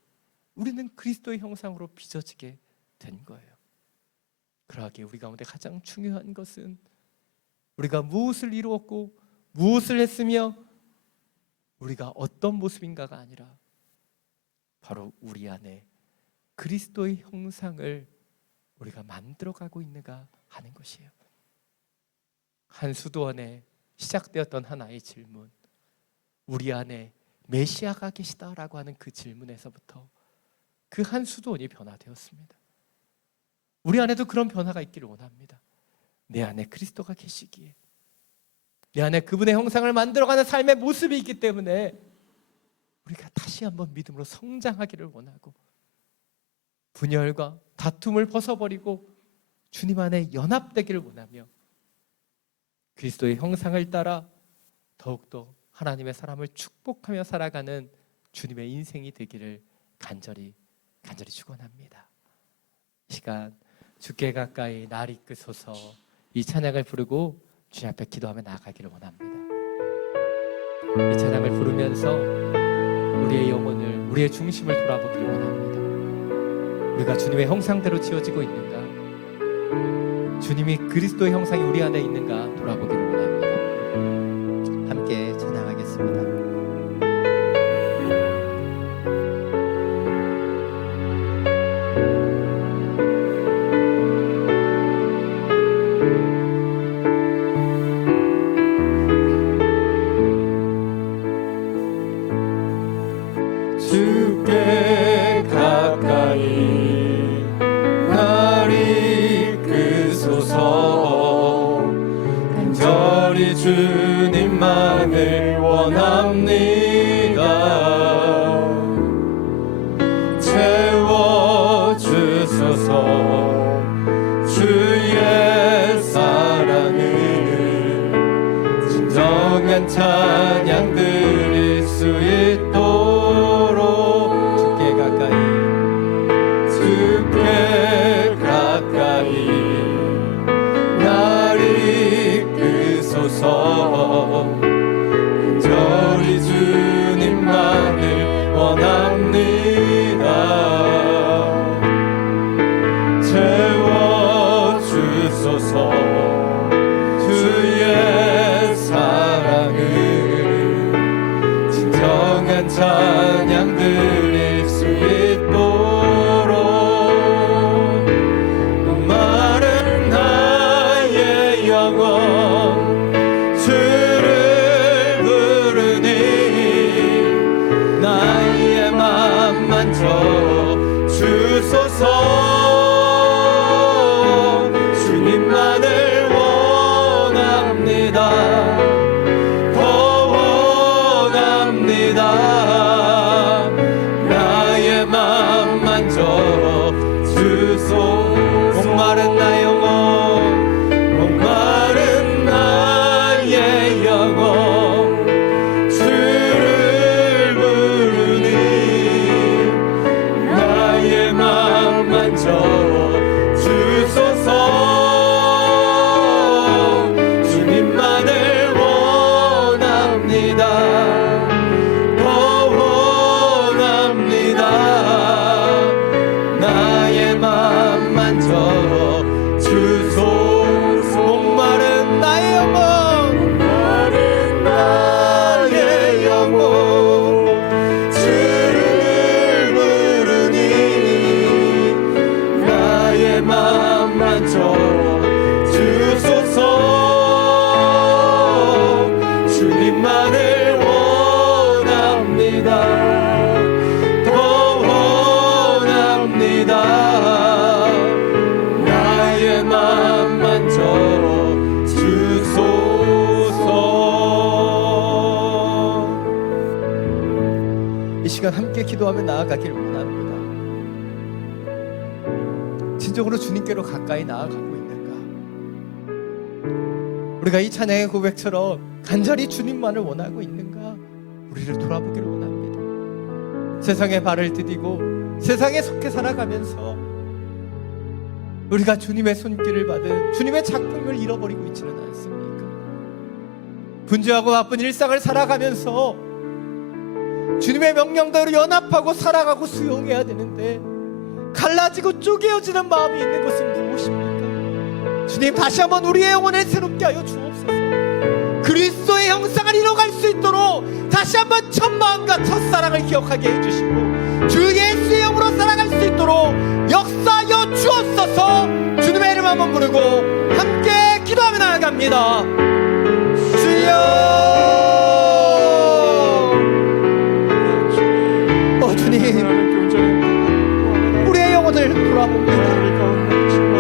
우리는 그리스도의 형상으로 빚어지게 된 거예요. 그러하기에 우리 가운데 가장 중요한 것은 우리가 무엇을 이루었고 무엇을 했으며 우리가 어떤 모습인가가 아니라 바로 우리 안에 그리스도의 형상을 우리가 만들어가고 있는가 하는 것이에요. 한 수도원에 시작되었던 하나의 질문, 우리 안에 메시아가 계시다라고 하는 그 질문에서부터 그 한 수도원이 변화되었습니다. 우리 안에도 그런 변화가 있기를 원합니다. 내 안에 그리스도가 계시기에, 내 안에 그분의 형상을 만들어가는 삶의 모습이 있기 때문에 우리가 다시 한번 믿음으로 성장하기를 원하고 분열과 다툼을 벗어버리고 주님 안에 연합되기를 원하며 그리스도의 형상을 따라 더욱더 하나님의 사람을 축복하며 살아가는 주님의 인생이 되기를 간절히 축원합니다. 이 시간 주께 가까이 날 이끄소서, 이 찬양을 부르고 주님 앞에 기도하며 나아가기를 원합니다. 이 찬양을 부르면서 우리의 영혼을, 우리의 중심을 돌아보기를 원합니다. 우리가 주님의 형상대로 지어지고 있는가? 주님이 그리스도의 형상이 우리 안에 있는가 돌아보기를 원합니다. 함께 찬양하겠습니다. 주께 가까이 날 이끄소서, 간절히 주님만을 원합니다. 채워주소서 주의 사랑을, 진정한 찬양 드릴 수 있도록 주께 가까이 날 이끄소서, 간절히 주님만을 원합니다. 채워주소서 주의 사랑을, 진정한 찬양 드릴 수 있도록 주님만을 원합니다. 더 원합니다. 나의 맘 만져 주소. 목마른 나의 영혼, 목마른 나의 영혼, 주를 부르니 나의 맘 만져 주소서. 주님만을 원합니다. 더 원합니다. 나의 맘 만져 주소서. 목마른 나의 영혼, 목마른 나의 영혼, 주를 부르니 나의 맘 만져 주소서. 주님만을 원합니다. 더 원합니다. 나의 맘 만져 주소서. 이 시간 함께 기도하며 나아가길 원합니다. 진정으로 주님께로 가까이 나아가고 있는가? 우리가 이 찬양의 고백처럼 간절히 주님만을 원하고 있는가? 우리를 돌아보기를 원합니다. 세상에 발을 디디고 세상에 속해 살아가면서 우리가 주님의 손길을 받은 주님의 작품을 잃어버리고 있지는 않습니까? 분주하고 바쁜 일상을 살아가면서 주님의 명령대로 연합하고 살아가고 수용해야 되는데 갈라지고 쪼개어지는 마음이 있는 것은 무엇입니까? 주님, 다시 한번 우리의 영혼을 새롭게 하여 주옵소서. 그리스도의 형상을 이뤄갈 수 있도록 다시 한번 첫 마음과 첫사랑을 기억하게 해주시고 주 예수의 영으로 살아갈 수 있도록 역사하여 주옵소서. 주님의 이름 한번 부르고 함께 기도하며 나아갑니다. 주여, 주님, 우리의 영혼을 돌아봅니다.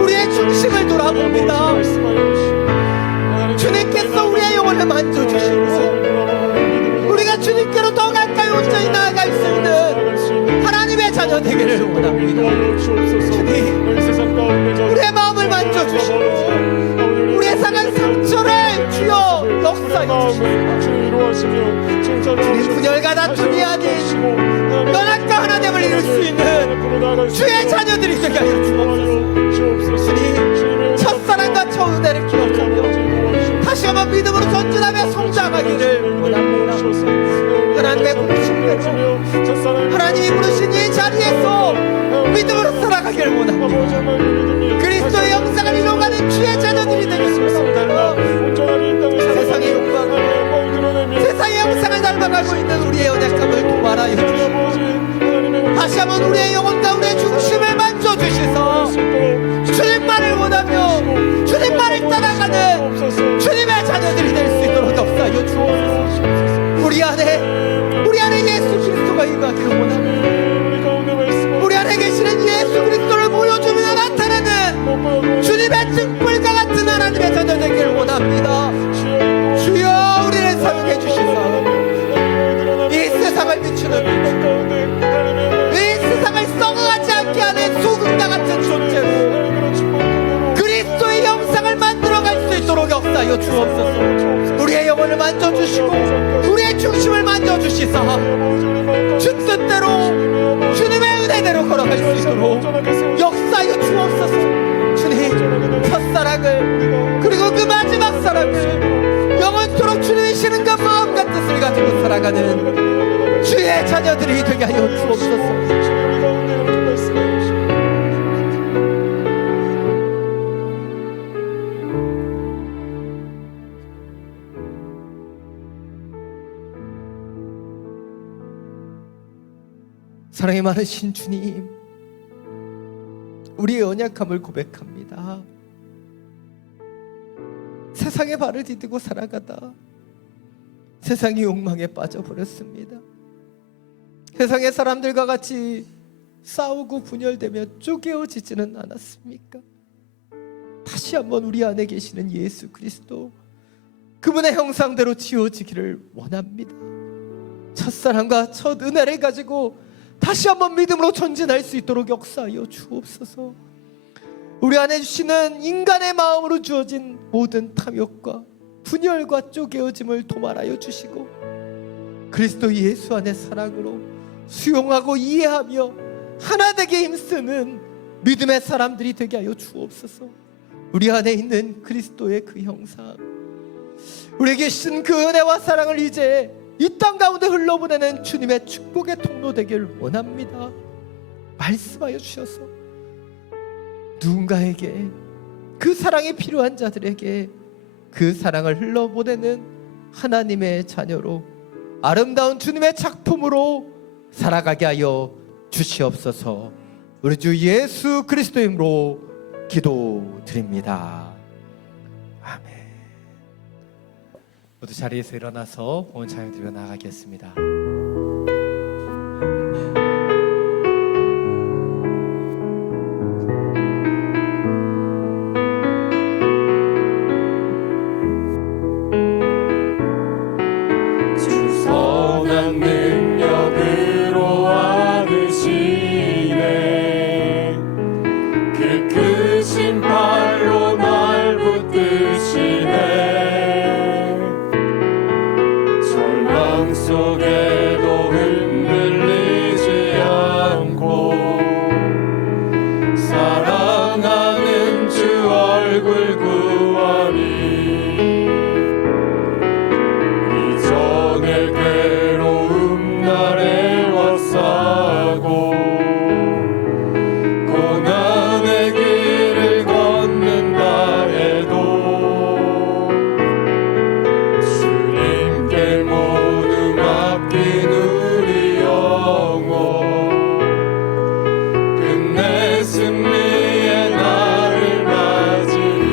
우리의 중심을 돌아봅니다. 주님께서 우리의 영혼을 만져주시고 우리가 주님께로 더 가까이 온전히 나아갈 수 있는 하나님의 자녀 되기를 원합니다. 주님, 우리의 마음을 만져주시고 우리의 상한 상처를 주여 역사해 주시고 주님, 분열과 다툼이 아닌 연합과 하나됨을 이룰 수 있는 주의 자녀들이 되게 하여 주옵소서. 주님, 첫사랑과 첫 은혜를 기억하며 다시 한번 믿음으로 전진하며 성장하기를 원합니다. 하나님의 부르심대로 하나님이 부르신 이 자리에서 믿음으로 살아가기를 원합니다. 그리스도의 영상을 이루어가는 주의 자녀들이 되기를 원합니다. 세상의 욕망을, 세상의 영상을 닮아가고 있는 우리의 연약함을 도말하여 주시고 다시 한번 우리의 영혼과 우리의 중심을 만져주시서 주님만을 원하며 주님만을 따라가는 주님의 자녀들이 될 수 있도록 역사하여 주옵소서. 우리 안에 예수 그리스도가 임하기를 원합니다. 우리 안에 계시는 예수 그리스도를 보여주며 나타내는 주님의 등불과 같은 하나님의 자녀 되기를 원합니다. 주여, 우리를 사용해 주시사 이 세상을 비추는 빛, 이 세상을 썩어가지 않게 하는 소금과 같은 존재로 그리스도의 형상을 만들어갈 수 있도록 역사하여 주옵소서. 우리의 영혼을 만져주시고 우리의 중심을 만져주시사 주 뜻대로 주님의 은혜대로 걸어갈 수 있도록 역사하여 주옵소서. 주님, 첫사랑을 그리고 그 마지막 사랑을 영원토록 주님의 신은과 마음과 뜻을 가지고 살아가는 주의 자녀들이 되게 하여 주옵소서. 사랑이 많으신 주님, 우리의 연약함을 고백합니다. 세상에 발을 디디고 살아가다 세상의 욕망에 빠져버렸습니다. 세상의 사람들과 같이 싸우고 분열되며 쪼개어지지는 않았습니까? 다시 한번 우리 안에 계시는 예수 그리스도, 그분의 형상대로 지어지기를 원합니다. 첫사랑과 첫 은혜를 가지고 다시 한번 믿음으로 전진할 수 있도록 역사하여 주옵소서. 우리 안에 주시는 인간의 마음으로 주어진 모든 탐욕과 분열과 쪼개어짐을 도말하여 주시고, 그리스도 예수 안의 사랑으로 수용하고 이해하며 하나 되게 힘쓰는 믿음의 사람들이 되게 하여 주옵소서. 우리 안에 있는 그리스도의 그 형상, 우리에게 주신 그 은혜와 사랑을 이제 이 땅 가운데 흘러보내는 주님의 축복의 통로 되기를 원합니다. 말씀하여 주셔서 누군가에게, 그 사랑이 필요한 자들에게 그 사랑을 흘러보내는 하나님의 자녀로, 아름다운 주님의 작품으로 살아가게 하여 주시옵소서. 우리 주 예수 그리스도의 이름으로 기도드립니다. 아멘. 모두 자리에서 일어나서 온 찬양 드려 나가겠습니다. 선한 능력으로 안으시네. 그 크신 팔로 날 붙드시네. 절망 속에도 흔들리지 않고 사랑하는 주 얼굴 구하니, 이전의 괴로움 날에 왔사고 고난의 길을 걷는다 해도 주님께 모두 맡긴 우리 영혼, 끝내 승리의 날을 맞으리.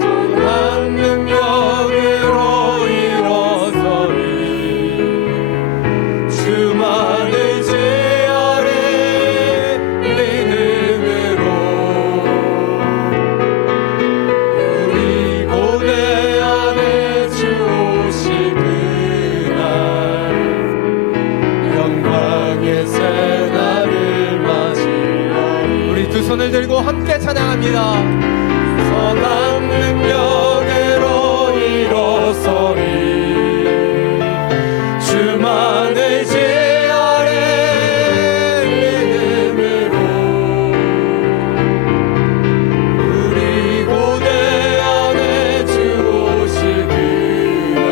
선한 능력으로 일어서리. 주만 의지하리. 믿음으로 우리 고뇌 안에 주 오실 그날, 영광의 새날을 맞이하리. 우리 두 손을 들고 함께 찬양합니다. 선한 능력으로 일어서리. 주만 의지하리. 믿음으로 우리 고뇌 안에 주 오실 그날,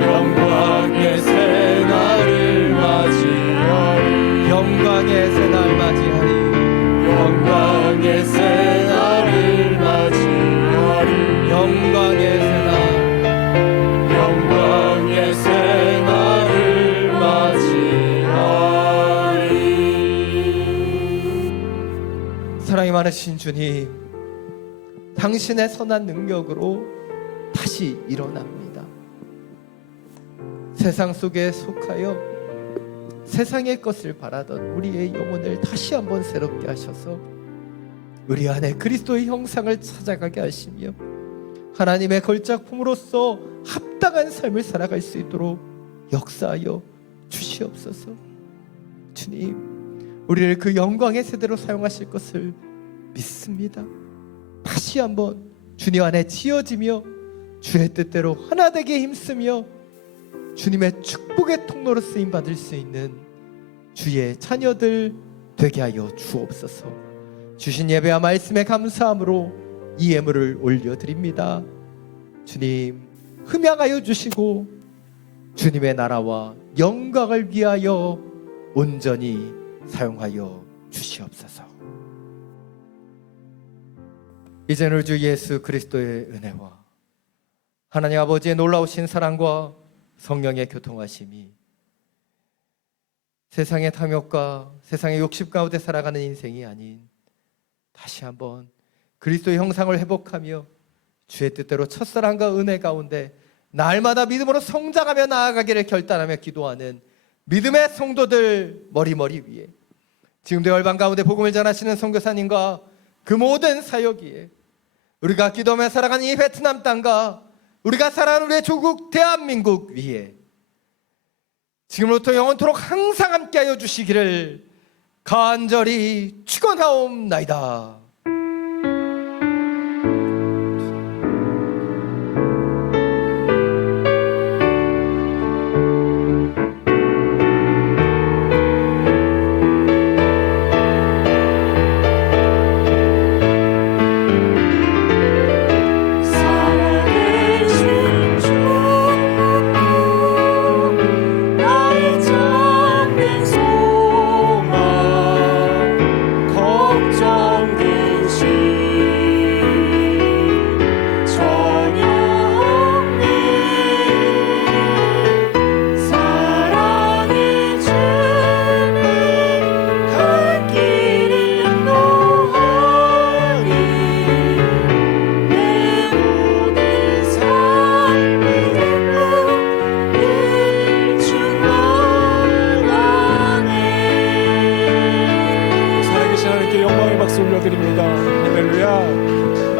영광의 새날을 맞이하리. 영광의 새날 맞이하리. 영광의 새날을 맞이하리. 영광의 새날. 영광의 새날을 맞이하리. 사랑이 많으신 주님, 당신의 선한 능력으로 다시 일어납니다. 세상 속에 속하여 세상의 것을 바라던 우리의 영혼을 다시 한번 새롭게 하셔서 우리 안에 그리스도의 형상을 찾아가게 하시며 하나님의 걸작품으로서 합당한 삶을 살아갈 수 있도록 역사하여 주시옵소서. 주님, 우리를 그 영광의 세대로 사용하실 것을 믿습니다. 다시 한번 주님 안에 지어지며 주의 뜻대로 하나 되게 힘쓰며 주님의 축복의 통로로 쓰임 받을 수 있는 주의 자녀들 되게 하여 주옵소서. 주신 예배와 말씀에 감사함으로 이 예물을 올려드립니다. 주님, 흠양하여 주시고 주님의 나라와 영광을 위하여 온전히 사용하여 주시옵소서. 이제는 우리 주 예수 그리스도의 은혜와 하나님 아버지의 놀라우신 사랑과 성령의 교통하심이 세상의 탐욕과 세상의 욕심 가운데 살아가는 인생이 아닌 다시 한번 그리스도의 형상을 회복하며 주의 뜻대로 첫사랑과 은혜 가운데 날마다 믿음으로 성장하며 나아가기를 결단하며 기도하는 믿음의 성도들 머리머리 위에, 지금도 열방 가운데 복음을 전하시는 선교사님과 그 모든 사역 위에, 우리가 기도하며 살아가는 이 베트남 땅과 우리가 살아가는 우리의 조국 대한민국 위에 지금부터 영원토록 항상 함께하여 주시기를 간절히 축원하옵나이다. 올려드립니다. 할렐루야.